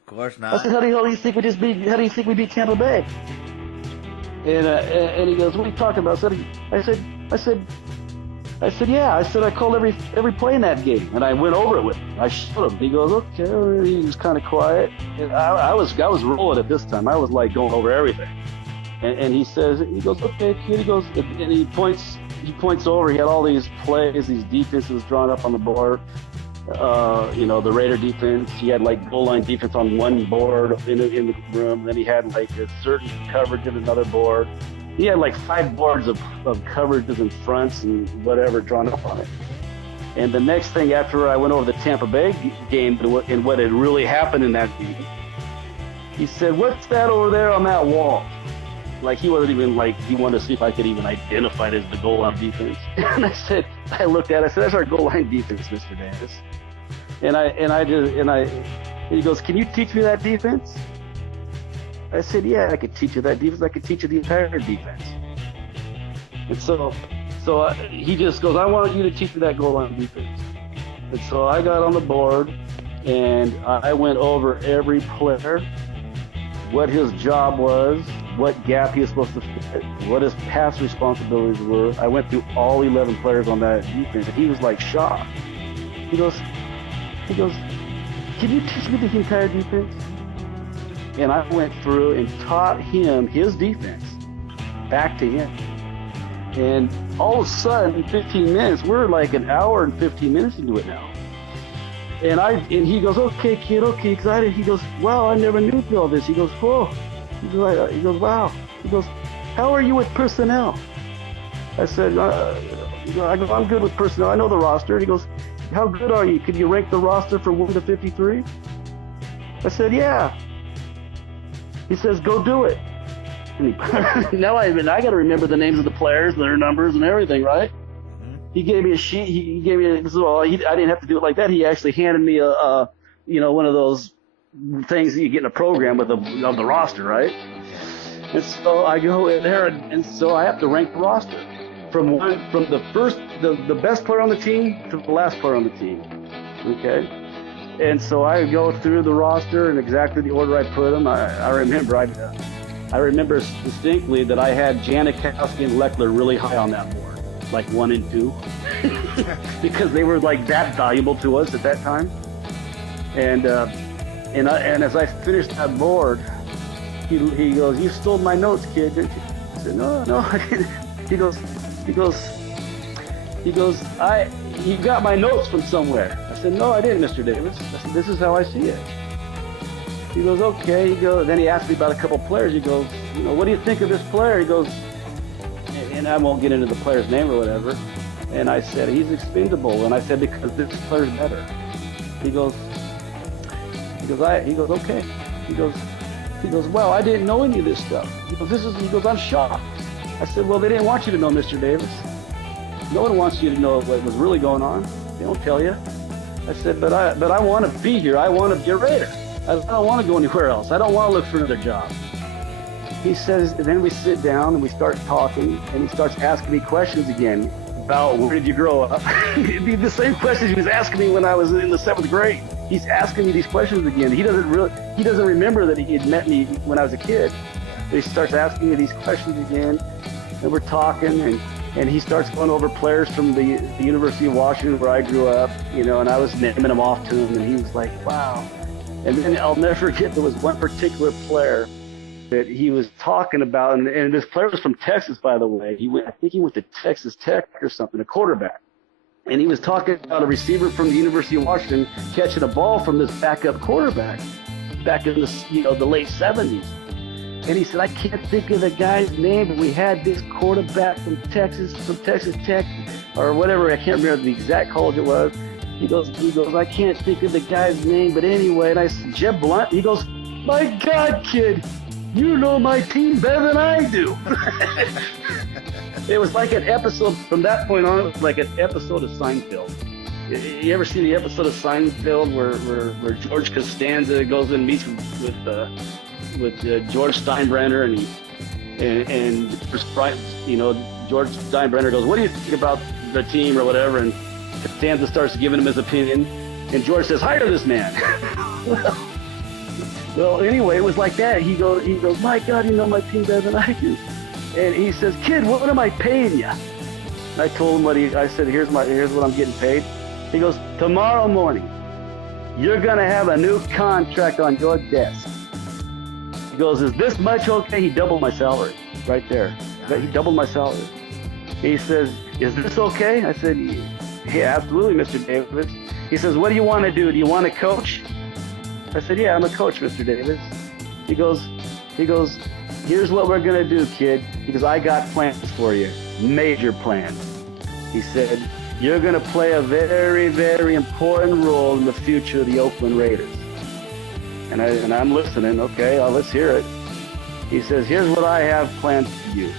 course not. I said, how do you think we beat Tampa Bay? And he goes, what are you talking about? I said, yeah. I said, I called every play in that game, and I went over it with him. I showed him. He goes, okay. He was kind of quiet. And I was rolling at this time. I was like going over everything. And he goes, okay, kid. He goes, and he points over. He had all these plays, these defenses drawn up on the board. The Raider defense. He had like goal line defense on one board in the room. Then he had like a certain coverage in another board. He had like 5 boards of coverages and fronts and whatever drawn up on it. And the next thing, after I went over the Tampa Bay game and what had really happened in that game, he said, what's that over there on that wall? Like, he wasn't even like, he wanted to see if I could even identify it as the goal line defense. And I looked at it, I said, that's our goal line defense, Mr. Davis. And he goes, can you teach me that defense? I said, yeah, I could teach you that defense. I could teach you the entire defense. And so he just goes, I want you to teach me that goal line defense. And so I got on the board, and I went over every player, what his job was, what gap he was supposed to fit, what his pass responsibilities were. I went through all 11 players on that defense, and he was like shocked. He goes, can you teach me the entire defense? And I went through and taught him his defense back to him. And all of a sudden, in 15 minutes, we're like an hour and 15 minutes into it now. And he goes, okay, kid, okay, excited. He goes, wow, I never knew all this. He goes, whoa. He goes, wow. He goes, how are you with personnel? I said, I'm good with personnel. I know the roster. He goes, how good are you? Could you rank the roster from 1 to 53? I said, yeah. He says, go do it. Now I got to remember the names of the players, their numbers, and everything, right? He gave me a sheet. He gave me I didn't have to do it like that. He actually handed me one of those things that you get in a program with of the roster, right? And so I go in there, and so I have to rank the roster from the best player on the team to the last player on the team. Okay. And so I go through the roster in exactly the order I put them. I remember distinctly that I had Janikowski and Leckler really high on that board, like 1 and 2, because they were like that valuable to us at that time. And as I finished that board, he goes, "You stole my notes, kid, didn't you?" I said, "No, I didn't." He goes, "You got my notes from somewhere." I said, "No, I didn't, Mr. Davis." I said, "This is how I see it." He goes, "Okay." Then he asked me about a couple players. He goes, "What do you think of this player?" He goes, and I won't get into the player's name or whatever. And I said, "He's expendable." And I said, "Because this player's better." He goes, "Okay." He goes, "Well, I didn't know any of this stuff." He goes, "I'm shocked." I said, "Well, they didn't want you to know, Mr. Davis. No one wants you to know what was really going on. They don't tell you." I said, but I want to be here. I want to be a Raider. I don't want to go anywhere else. I don't want to look for another job." He says, and then we sit down and we start talking, and he starts asking me questions again about where did you grow up? It'd be the same questions he was asking me when I was in the 7th grade. He's asking me these questions again. He doesn't remember that he had met me when I was a kid. But he starts asking me these questions again, and we're talking, and he starts going over players from the University of Washington where I grew up, and I was naming them off to him, and he was like, wow. And then I'll never forget, there was one particular player that he was talking about, and this player was from Texas, by the way. I think he went to Texas Tech or something, a quarterback. And he was talking about a receiver from the University of Washington catching a ball from this backup quarterback back in the late 70s. And he said, "I can't think of the guy's name, but we had this quarterback from Texas Tech, or whatever. I can't remember the exact college it was." He goes, "I can't think of the guy's name, but anyway." And I said, "Jeb Blunt?" He goes, "My God, kid, you know my team better than I do." It was like an episode, from that point on, it was like an episode of Seinfeld. You ever see the episode of Seinfeld where George Costanza goes and meets with George Steinbrenner, and George Steinbrenner goes, "What do you think about the team," or whatever, and Costanza starts giving him his opinion, and George says, "Hire this man." Well, anyway, it was like that. He goes, "My God, you know my team better than I do." And he says, "Kid, what am I paying you?" And I told him I said, here's what I'm getting paid. He goes, "Tomorrow morning, you're going to have a new contract on your desk." He goes, "Is this much okay?" He doubled my salary right there. He doubled my salary. He says, "Is this okay?" I said, "Yeah, absolutely, Mr. Davis." He says, "What do you want to do? Do you want to coach?" I said, "Yeah, I'm a coach, Mr. Davis." He goes, "Here's what we're going to do, kid." He goes, "I got plans for you, major plans." He said, "You're going to play a very, very important role in the future of the Oakland Raiders." And I'm listening. Okay, let's hear it. He says, "Here's what I have planned for you.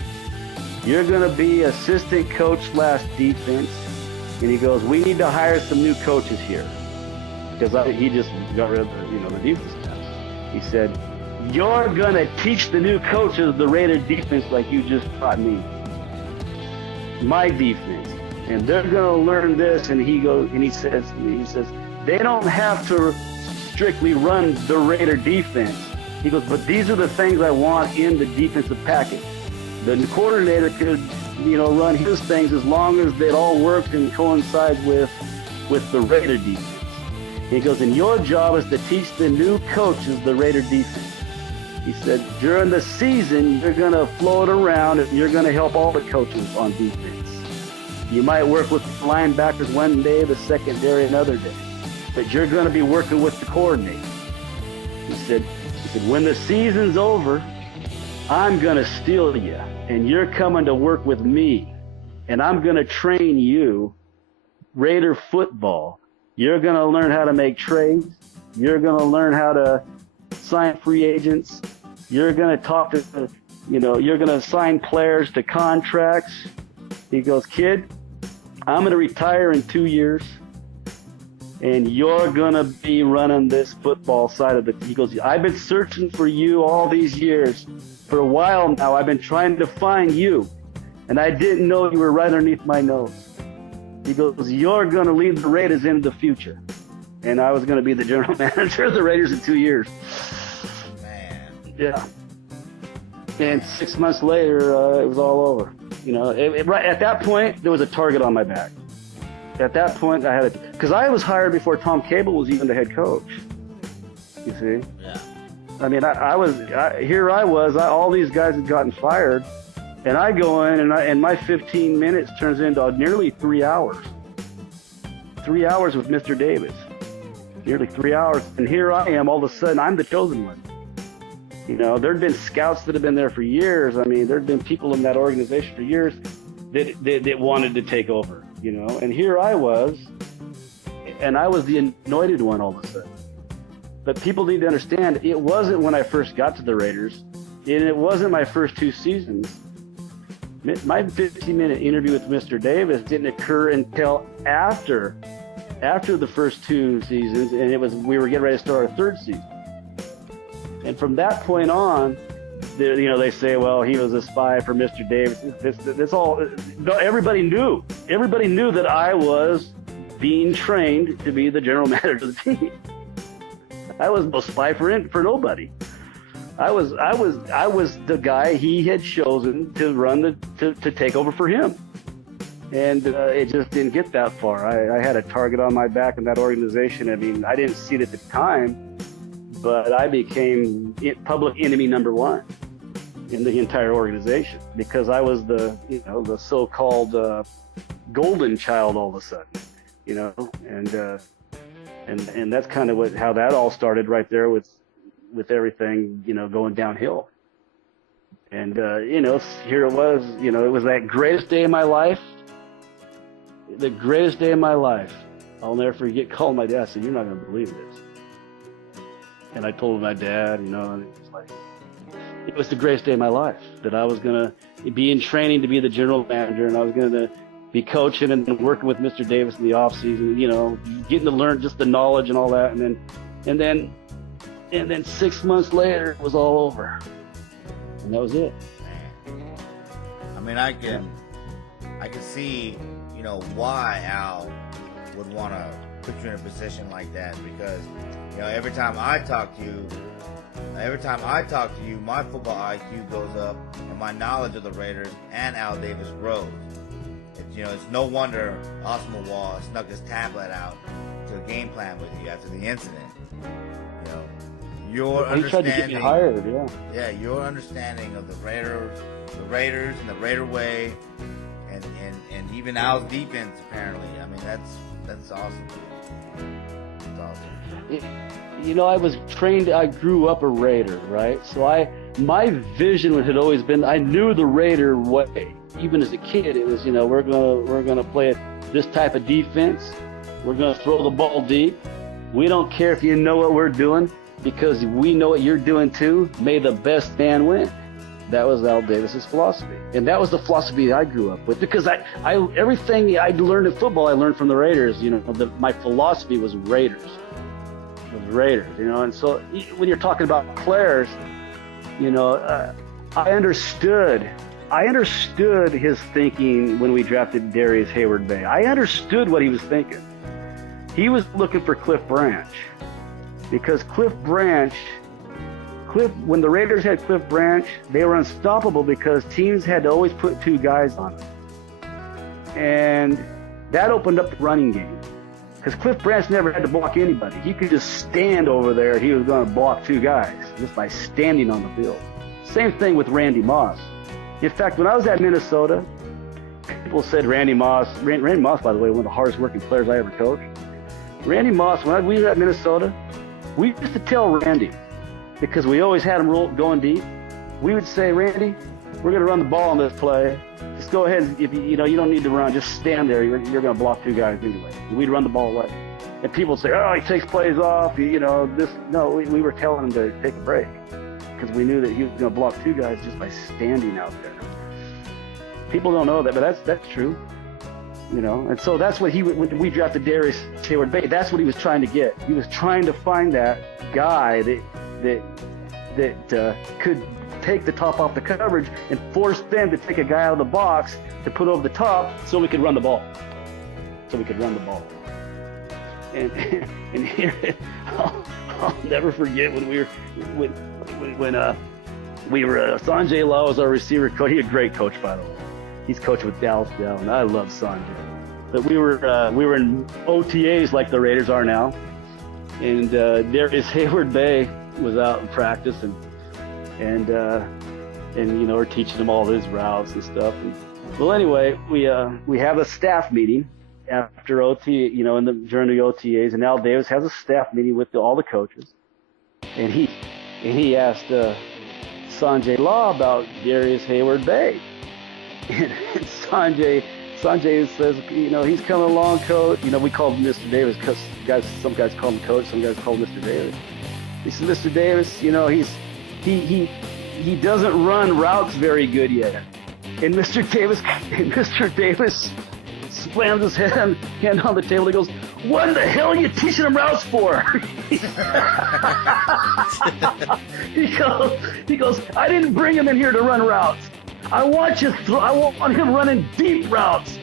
You're going to be assistant coach / defense." And he goes, "We need to hire some new coaches here." Because he just got rid of the defense staff. He said, "You're going to teach the new coaches the Raider defense like you just taught me. My defense. and they're going to learn this. And he says, they don't have to strictly run the Raider defense. He goes, but these are the things I want in the defensive package. The coordinator could, run his things as long as it all works and coincides with the Raider defense. He goes, and your job is to teach the new coaches the Raider defense. He said, during the season, you're going to float around and you're going to help all the coaches on defense. You might work with the linebackers one day, the secondary another day, but you're going to be working with the coordinator. He said, when the season's over, I'm going to steal you, and you're coming to work with me, and I'm going to train you Raider football. You're going to learn how to make trades. You're going to learn how to sign free agents. You're going to talk to, you're going to sign players to contracts. He goes, kid, I'm going to retire in 2 years, and you're going to be running this football side of it. He goes, I've been searching for you all these years. For a while now, I've been trying to find you, and I didn't know you were right underneath my nose. He goes, you're going to lead the Raiders into the future. And I was going to be the general manager of the Raiders in 2 years. Man. Yeah. And 6 months later, it was all over. Right at that point, there was a target on my back. At that point, I had because I was hired before Tom Cable was even the head coach. You see? Yeah. I mean, all these guys had gotten fired, and I go in, and my 15 minutes turns into nearly 3 hours. 3 hours with Mr. Davis. Nearly 3 hours. And here I am, all of a sudden, I'm the chosen one. There'd been scouts that have been there for years. I mean, there'd been people in that organization for years that wanted to take over, And here I was, and I was the anointed one all of a sudden. But people need to understand, it wasn't when I first got to the Raiders, and it wasn't my first 2 seasons. My 15-minute interview with Mr. Davis didn't occur until after the first 2 seasons, and we were getting ready to start a 3rd season. And from that point on, they say, well, he was a spy for Mr. Davis. This all. Everybody knew. Everybody knew that I was being trained to be the general manager of the team. I was no spy for nobody. I was the guy he had chosen to run to take over for him. And it just didn't get that far. I had a target on my back in that organization. I mean, I didn't see it at the time, but I became public enemy number 1 in the entire organization because I was the so-called golden child all of a sudden, and that's kind of how that all started right there with everything, going downhill. And, here it was, it was that greatest day of my life, the greatest day of my life. I'll never forget calling my dad. I said, you're not going to believe this. And I told my dad, and it was like, it was the greatest day of my life that I was going to be in training to be the general manager, and I was going to be coaching and working with Mr. Davis in the off season, getting to learn just the knowledge and all that. And then 6 months later, it was all over. And that was it. I mean, I can see, why Al would want to put you in a position like that, because, every time I talk to you, my football IQ goes up and my knowledge of the Raiders and Al Davis grows. It's no wonder Osmo Wall snuck his tablet out to a game plan with you after the incident. Your understanding. He tried to get me hired, yeah. Yeah, your understanding of the Raiders and the Raider way, and even Al's defense. Apparently, I mean that's awesome. That's awesome. I was trained. I grew up a Raider, right? So my vision had always been, I knew the Raider way. Even as a kid, it was, we're gonna play this type of defense. We're gonna throw the ball deep. We don't care if you know what we're doing, because we know what you're doing too. May the best man win. That was Al Davis's philosophy, and that was the philosophy I grew up with. Because everything I learned in football, I learned from the Raiders. My philosophy was Raiders. And so when you're talking about players, I understood I understood his thinking when we drafted Darius Hayward-Bay. I understood what he was thinking. He was looking for Cliff Branch because when the Raiders had Cliff Branch, they were unstoppable because teams had to always put 2 guys on him. And that opened up the running game because Cliff Branch never had to block anybody. He could just stand over there. He was going to block 2 guys just by standing on the field. Same thing with Randy Moss. In fact, when I was at Minnesota, people said Randy Moss, by the way, one of the hardest working players I ever coached. Randy Moss, when we were at Minnesota, we used to tell Randy, because we always had him going deep, we would say, Randy, we're going to run the ball on this play. Just go ahead. If you don't need to run. Just stand there. You're going to block 2 guys anyway. And we'd run the ball away. And people would say, oh, he takes plays off. We were telling him to take a break because we knew that he was going to block 2 guys just by standing out there. People don't know that, but that's true. And so that's what when we drafted Darius Hayward-Bay, that's what he was trying to get. He was trying to find that guy that could take the top off the coverage and force them to take a guy out of the box to put over the top so we could run the ball. And here, I'll never forget when Sanjay Law was our receiver coach. He's a great coach, by the way. He's coached with Dallas Dell, and I love Sanjay. But we were in OTAs like the Raiders are now, and Darius Hayward-Bay was out in practice, and we're teaching him all his routes and stuff. Well, anyway, we have a staff meeting after OT, during the OTAs, and Al Davis has a staff meeting with all the coaches, and he asked Sanjay Law about Darius Hayward-Bay, and Sanjay says, he's coming along, coach. We call him Mr. Davis because some guys call him coach, some guys call him Mr. Davis. He said, Mr. Davis, he doesn't run routes very good yet. And Mr. Davis slams his hand on the table. He goes, what the hell are you teaching him routes for? He goes, I didn't bring him in here to run routes. I want him running deep routes.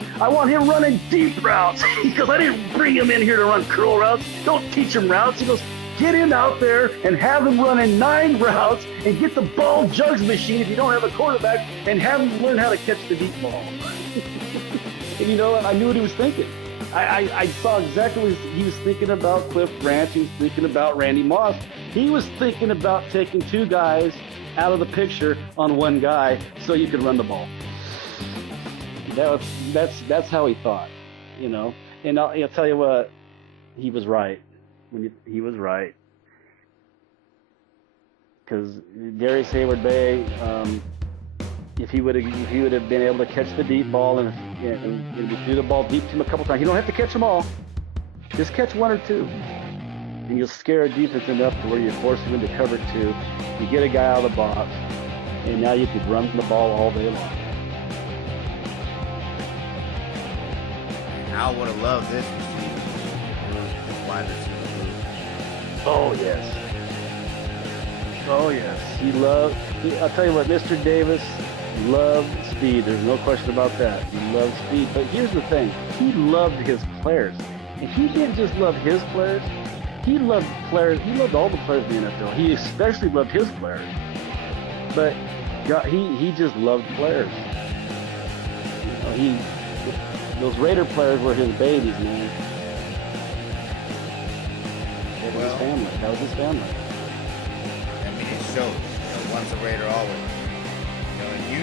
He goes, I didn't bring him in here to run curl routes. Don't teach him routes. He goes, get him out there and have him running 9 routes and get the ball jugs machine if you don't have a quarterback and have him learn how to catch the deep ball. And I knew what he was thinking. I saw exactly what he was thinking about Cliff Branch. He was thinking about Randy Moss. He was thinking about taking 2 guys out of the picture on 1 guy so you could run the ball. That's how he thought, And I'll tell you what, he was right. He was right. Because Darius Hayward-Bay, if he would have been able to catch the deep ball and we threw the ball deep to him a couple times, you don't have to catch them all. Just catch 1 or 2. And you'll scare a defense enough to where you force him into cover 2. You get a guy out of the box, and now you could run the ball all day long. I would have loved this receiver. Wide receiver. Oh yes. I'll tell you what, Mr. Davis loved speed. There's no question about that. He loved speed. But here's the thing. He loved his players. And he didn't just love his players. He loved players. He loved all the players in the NFL. He especially loved his players. But he just loved players. Those Raider players were his babies, man. That was his family. I mean, it showed. Once a Raider, always. And you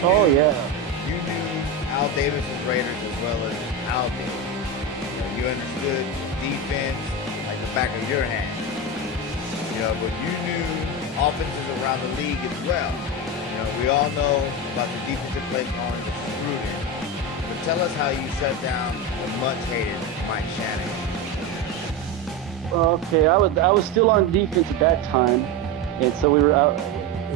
knew Al Davis's Raiders as well as Al Davis. You understood defense like the back of your hand. But you knew offenses around the league as well. We all know about the defensive play calling, the Gruden. But tell us how you shut down the much-hated Mike Shanahan. Okay, I was still on defense at that time, and so we were out.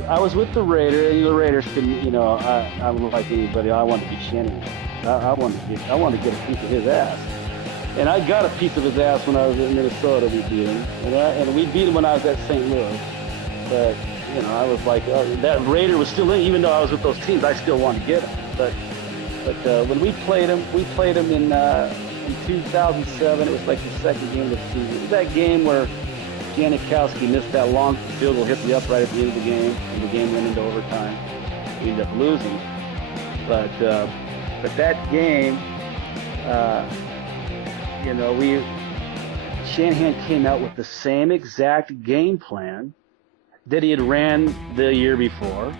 I was with the Raiders, and the Raiders couldn't, I'm like anybody. I wanted to beat Shanahan. I wanted to get a piece of his ass, and I got a piece of his ass when I was in Minnesota. We beat him, and we beat him when I was at St. Louis. But I was like, that Raider was still in, even though I was with those teams, I still wanted to get him. But when we played him in 2007. It was like the second game of the season. It was that game where Janikowski missed that long field goal, hit the upright at the end of the game, and the game went into overtime. We ended up losing. But that game, Shanahan came out with the same exact game plan that he had ran the year before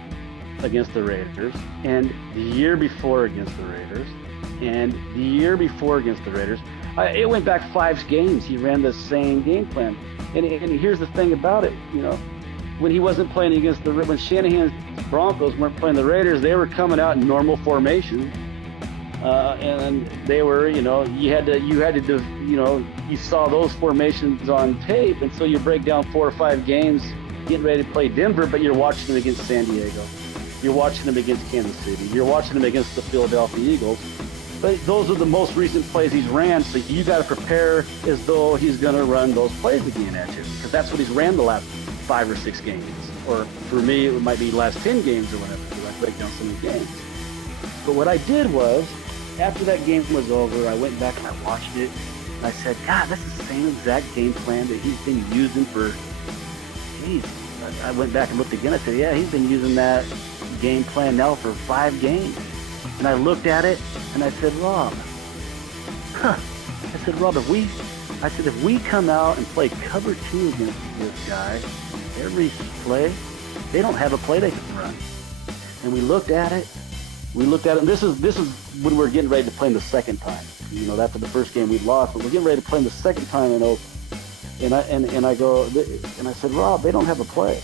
against the Raiders, and the year before against the Raiders, and the year before against the Raiders. It went back 5 games. He ran the same game plan. And here's the thing about it, when he wasn't playing against when Shanahan's Broncos weren't playing the Raiders, they were coming out in normal formation. And they were, you saw those formations on tape, and so you break down 4 or 5 games getting ready to play Denver, but you're watching them against San Diego. You're watching them against Kansas City. You're watching them against the Philadelphia Eagles. But those are the most recent plays he's ran, so you got to prepare as though he's going to run those plays again at you, because that's what he's ran the last 5 or 6 games. Or for me, it might be the last 10 games or whatever, because I break down some of the games. But what I did was, after that game was over, I went back and I watched it, and I said, God, that's the same exact game plan that he's been using for, I went back and looked again. I said, yeah, he's been using that game plan now for 5 games. And I looked at it, and I said, Rob, if we come out and play cover 2 against this guy, every play, they don't have a play they can run. And we looked at it, and this is when we're getting ready to play him the second time. After the first game we lost, but we're getting ready to play him the second time in Oakland. And I said, Rob, they don't have a play.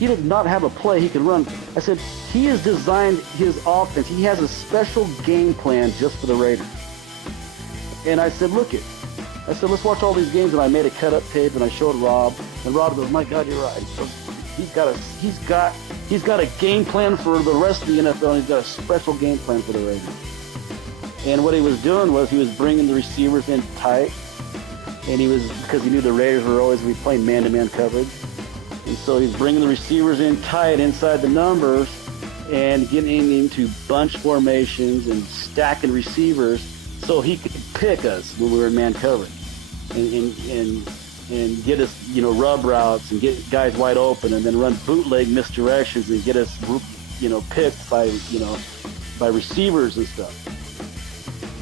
He did not have a play he could run. I said, he has designed his offense. He has a special game plan just for the Raiders. And I said, let's watch all these games. And I made a cut-up tape, and I showed Rob. And Rob goes, my God, you're right. So he's got a game plan for the rest of the NFL, and he's got a special game plan for the Raiders. And what he was doing was he was bringing the receivers in tight. And because he knew the Raiders were always playing man-to-man coverage. And so he's bringing the receivers in tight inside the numbers and getting into bunch formations and stacking receivers so he could pick us when we were in man coverage and get us, rub routes and get guys wide open, and then run bootleg misdirections and get us, picked by receivers and stuff.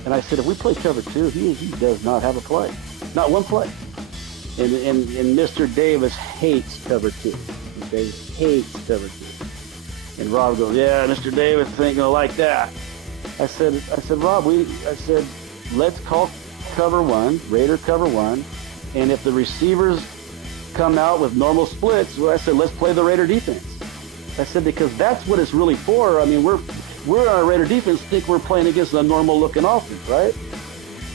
And I said, if we play cover 2, he does not have a play. Not one play. And Mr. Davis hates cover 2. Okay? Hates cover 2. And Rob goes, yeah, Mr. Davis ain't gonna like that. I said, Rob, let's call cover 1, Raider cover 1, and if the receivers come out with normal splits, I said, let's play the Raider defense. I said, because that's what it's really for. I mean, we're our Raider defense think we're playing against a normal looking offense, right?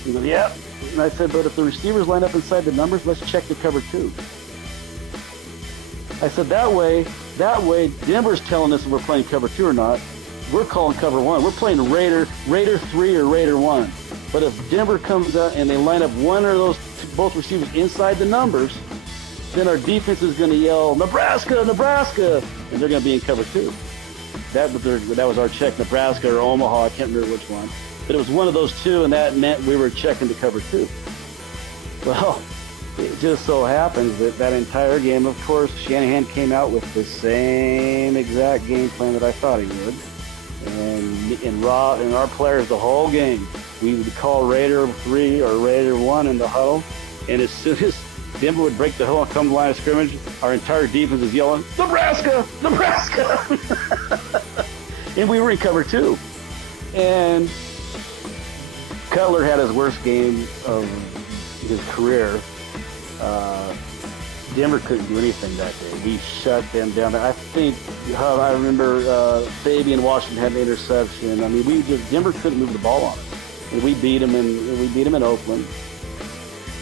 He goes, yeah. And I said, but if the receivers line up inside the numbers, let's check the cover 2. I said, that way, Denver's telling us if we're playing cover 2 or not. We're calling cover 1. We're playing Raider 3 or Raider 1. But if Denver comes out and they line up one or both receivers inside the numbers, then our defense is going to yell, Nebraska, Nebraska, and they're going to be in cover 2. That was our check, Nebraska or Omaha. I can't remember which one. But it was one of those 2, and that meant we were checking to cover 2. Well, it just so happens that entire game, of course, Shanahan came out with the same exact game plan that I thought he would. And our players the whole game, we would call Raider 3 or Raider 1 in the huddle. And as soon as Denver would break the huddle and come to the line of scrimmage, our entire defense is yelling, Nebraska, Nebraska! And we were in cover 2. And Cutler had his worst game of his career. Denver couldn't do anything that day. We shut them down. I remember Fabian Washington had an interception. I mean, Denver couldn't move the ball on us. And we beat them in Oakland.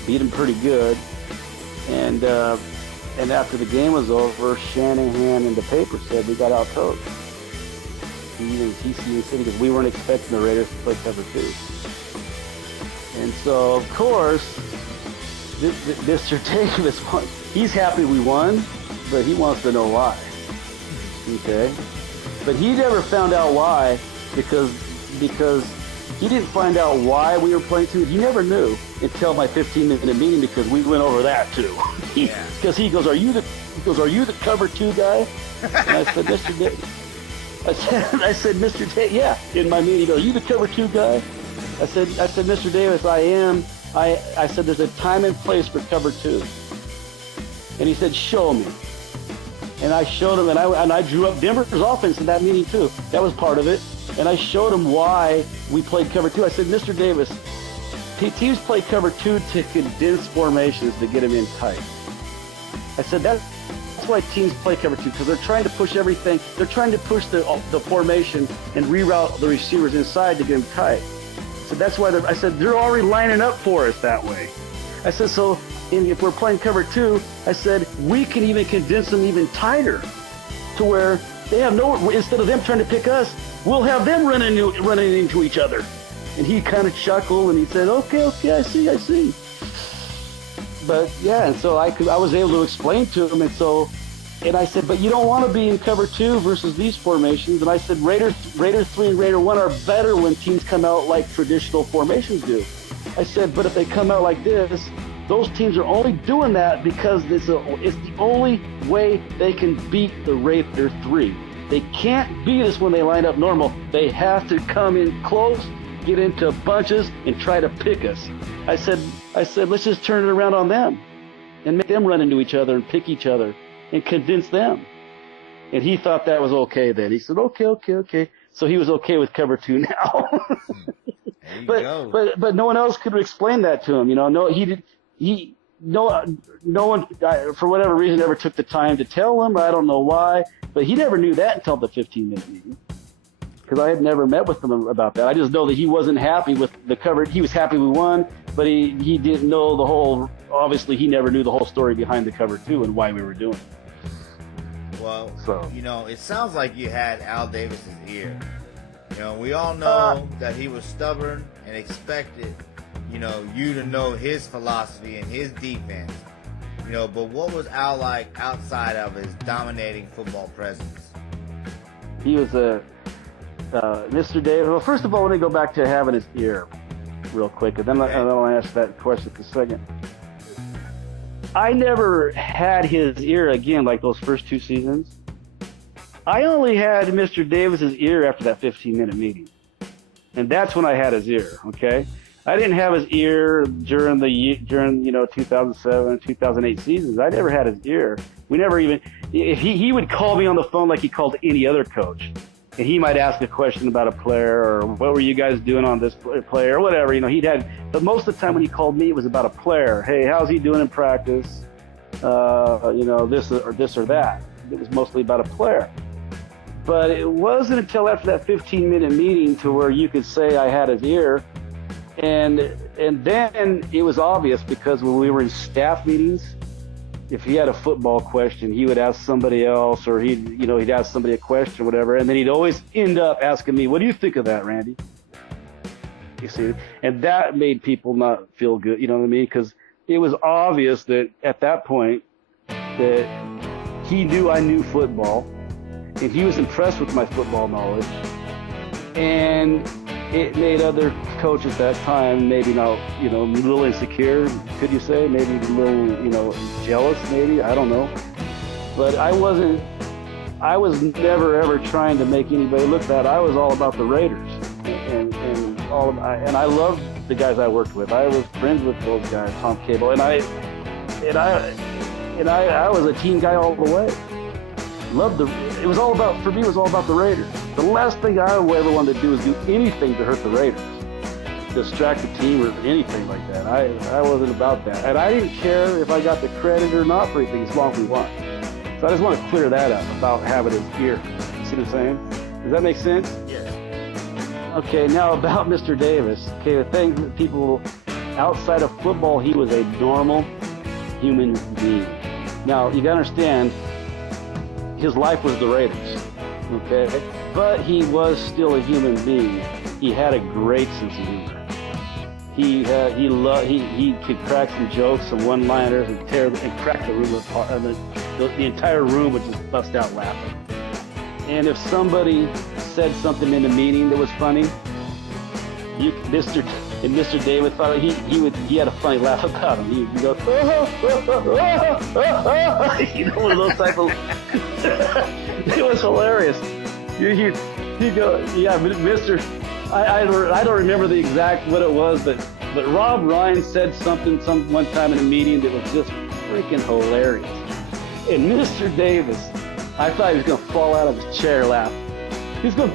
Beat them pretty good. And after the game was over, Shanahan in the paper said we got out-coached. Even TCU City, because we weren't expecting the Raiders to play cover 2. And so, of course, Mr. Davis, he's happy we won, but he wants to know why. Okay, but he never found out why, because he didn't find out why we were playing two. He never knew until my 15-minute meeting, because we went over that too. Because he goes, "Are you the cover two guy?" And I said, "Mr. Davis." I said, "Mr. Davis, yeah." In my meeting, he goes, "Are you the cover two guy?" I said, "Mr. Davis, I am." I said, "There's a time and place for cover two." And he said, "Show me." And I showed him, and I drew up Denver's offense in that meeting too. That was part of it. And I showed him why we played cover two. I said, "Mr. Davis, teams play cover two to condense formations to get them in tight." I said, that's why teams play cover two, because they're trying to push everything. They're trying to push the formation and reroute the receivers inside to get them tight. So that's why I said they're already lining up for us that way. I said, so if we're playing cover two, I said, we can even condense them even tighter to where they have instead of them trying to pick us, we'll have them running into each other. And he kind of chuckled and he said, okay, I see. But yeah, and so I was able to explain to him, and I said, but you don't want to be in cover two versus these formations. And I said, Raider 3 and Raider 1 are better when teams come out like traditional formations do. I said, but if they come out like this, those teams are only doing that because it's the only way they can beat the Raider 3. They can't beat us when they line up normal. They have to come in close, get into bunches, and try to pick us. I said, let's just turn it around on them and make them run into each other and pick each other and convince them. And he thought that was okay then. He said, okay. So he was okay with cover two now. But no one else could explain that to him. No one, for whatever reason, ever took the time to tell him. I don't know why, but he never knew that until the 15-minute meeting, because I had never met with him about that. I just know that he wasn't happy with the cover. He was happy we won, but he didn't know the whole. Obviously, he never knew the whole story behind the cover two and why we were doing it. Well, it sounds like you had Al Davis's ear. We all know that he was stubborn and expected, you to know his philosophy and his defense. But what was Al like outside of his dominating football presence? He was Mr. Davis. Well, first of all, let me go back to having his ear real quick, and then I'll answer that question for a second. I never had his ear again like those first two seasons. I only had Mr. Davis's ear after that 15-minute meeting. And that's when I had his ear, okay? I didn't have his ear during 2007, 2008 seasons. I never had his ear. We never even, he would call me on the phone like he called any other coach. And he might ask a question about a player, or what were you guys doing on this player, or whatever. But most of the time when he called me, it was about a player. Hey, how's he doing in practice? This or that. It was mostly about a player. But it wasn't until after that 15-minute meeting to where you could say I had his ear. And then it was obvious, because when we were in staff meetings, if he had a football question, he would ask somebody else, or he'd ask somebody a question or whatever, and then he'd always end up asking me, "What do you think of that, Randy?" You see, and that made people not feel good, you know what I mean? Because it was obvious that at that point that he knew I knew football, and he was impressed with my football knowledge, and it made other coaches at that time maybe not, a little insecure, could you say? Maybe a little, jealous, maybe. I don't know. But I was never ever trying to make anybody look bad. I was all about the Raiders. And I loved the guys I worked with. I was friends with those guys, Tom Cable. And I was a team guy all the way. For me, it was all about the Raiders. The last thing I ever wanted to do was do anything to hurt the Raiders, distract the team or anything like that. I wasn't about that. And I didn't care if I got the credit or not for anything, as long as we won. So I just want to clear that up about having his ear. You see what I'm saying? Does that make sense? Yeah. Okay, now about Mr. Davis. Okay, the thing that people, outside of football, he was a normal human being. Now, you got to understand, his life was the Raiders, okay? But he was still a human being. He had a great sense of humor. He could crack some jokes, some one-liners, and crack the room apart. The entire room would just bust out laughing. And if somebody said something in a meeting that was funny, Mr. David thought he had a funny laugh about him. He'd go, one of those type of. It was hilarious. He'd go, yeah, Mr. I don't remember the exact what it was, but Rob Ryan said something one time in a meeting that was just freaking hilarious. And Mr. Davis, I thought he was going to fall out of his chair laughing. He's going,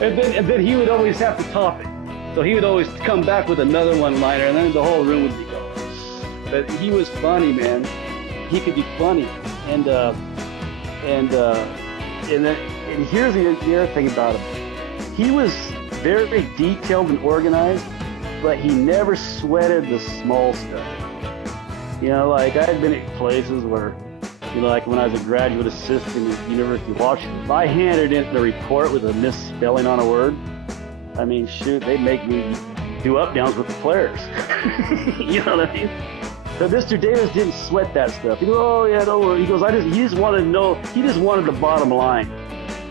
and then he would always have to top it. So he would always come back with another one-liner, and then the whole room would be going. But he was funny, man. He could be funny, and here's the other thing about him. He was very detailed and organized, but he never sweated the small stuff. Like I had been at places where, like when I was a graduate assistant at the University of Washington, if I handed in a report with a misspelling on a word, I mean, shoot, they'd make me do up-downs with the players. You know what I mean? But Mr. Davis didn't sweat that stuff. He goes, oh yeah, don't worry. He goes, he just wanted to know, he just wanted the bottom line.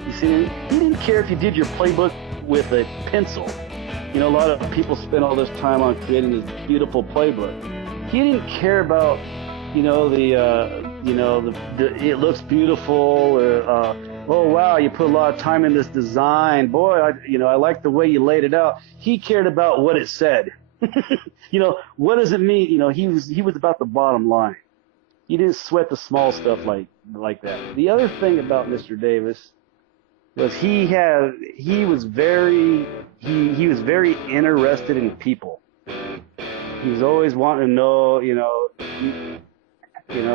You see, he didn't care if you did your playbook with a pencil. A lot of people spend all this time on creating this beautiful playbook. He didn't care about, it looks beautiful, or, oh wow, you put a lot of time in this design. Boy, I like the way you laid it out. He cared about what it said. What does it mean? He was about the bottom line. He didn't sweat the small stuff like that. The other thing about Mr. Davis was he was very interested in people. He was always wanting to know,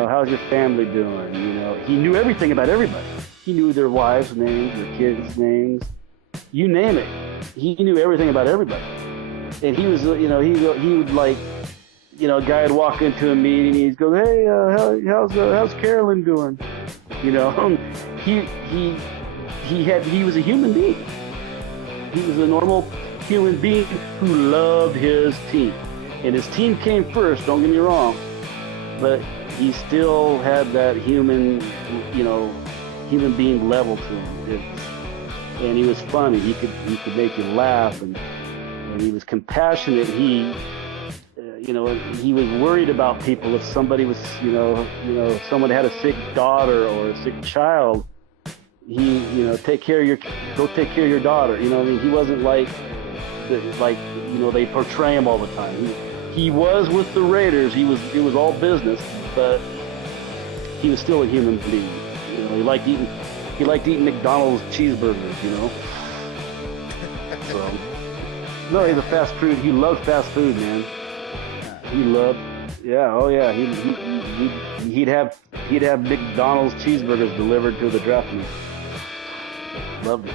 how's your family doing? He knew everything about everybody. He knew their wives' names, their kids' names, you name it. He knew everything about everybody. And he was, he would like, a guy would walk into a meeting, he'd go, hey, how's Carolyn doing? He was a human being. He was a normal human being who loved his team. And his team came first, don't get me wrong, but he still had that human being level to him. And he was funny. He could make you laugh, and he was compassionate. He was worried about people. If somebody was, if someone had a sick daughter or a sick child, go take care of your daughter. He wasn't like they portray him all the time. He was with the Raiders. It was all business, but he was still a human being. He liked eating McDonald's cheeseburgers. So no, he's a fast food. He loved fast food, man. He loved. Yeah, oh yeah. He'd have McDonald's cheeseburgers delivered to the draft meet. Loved it.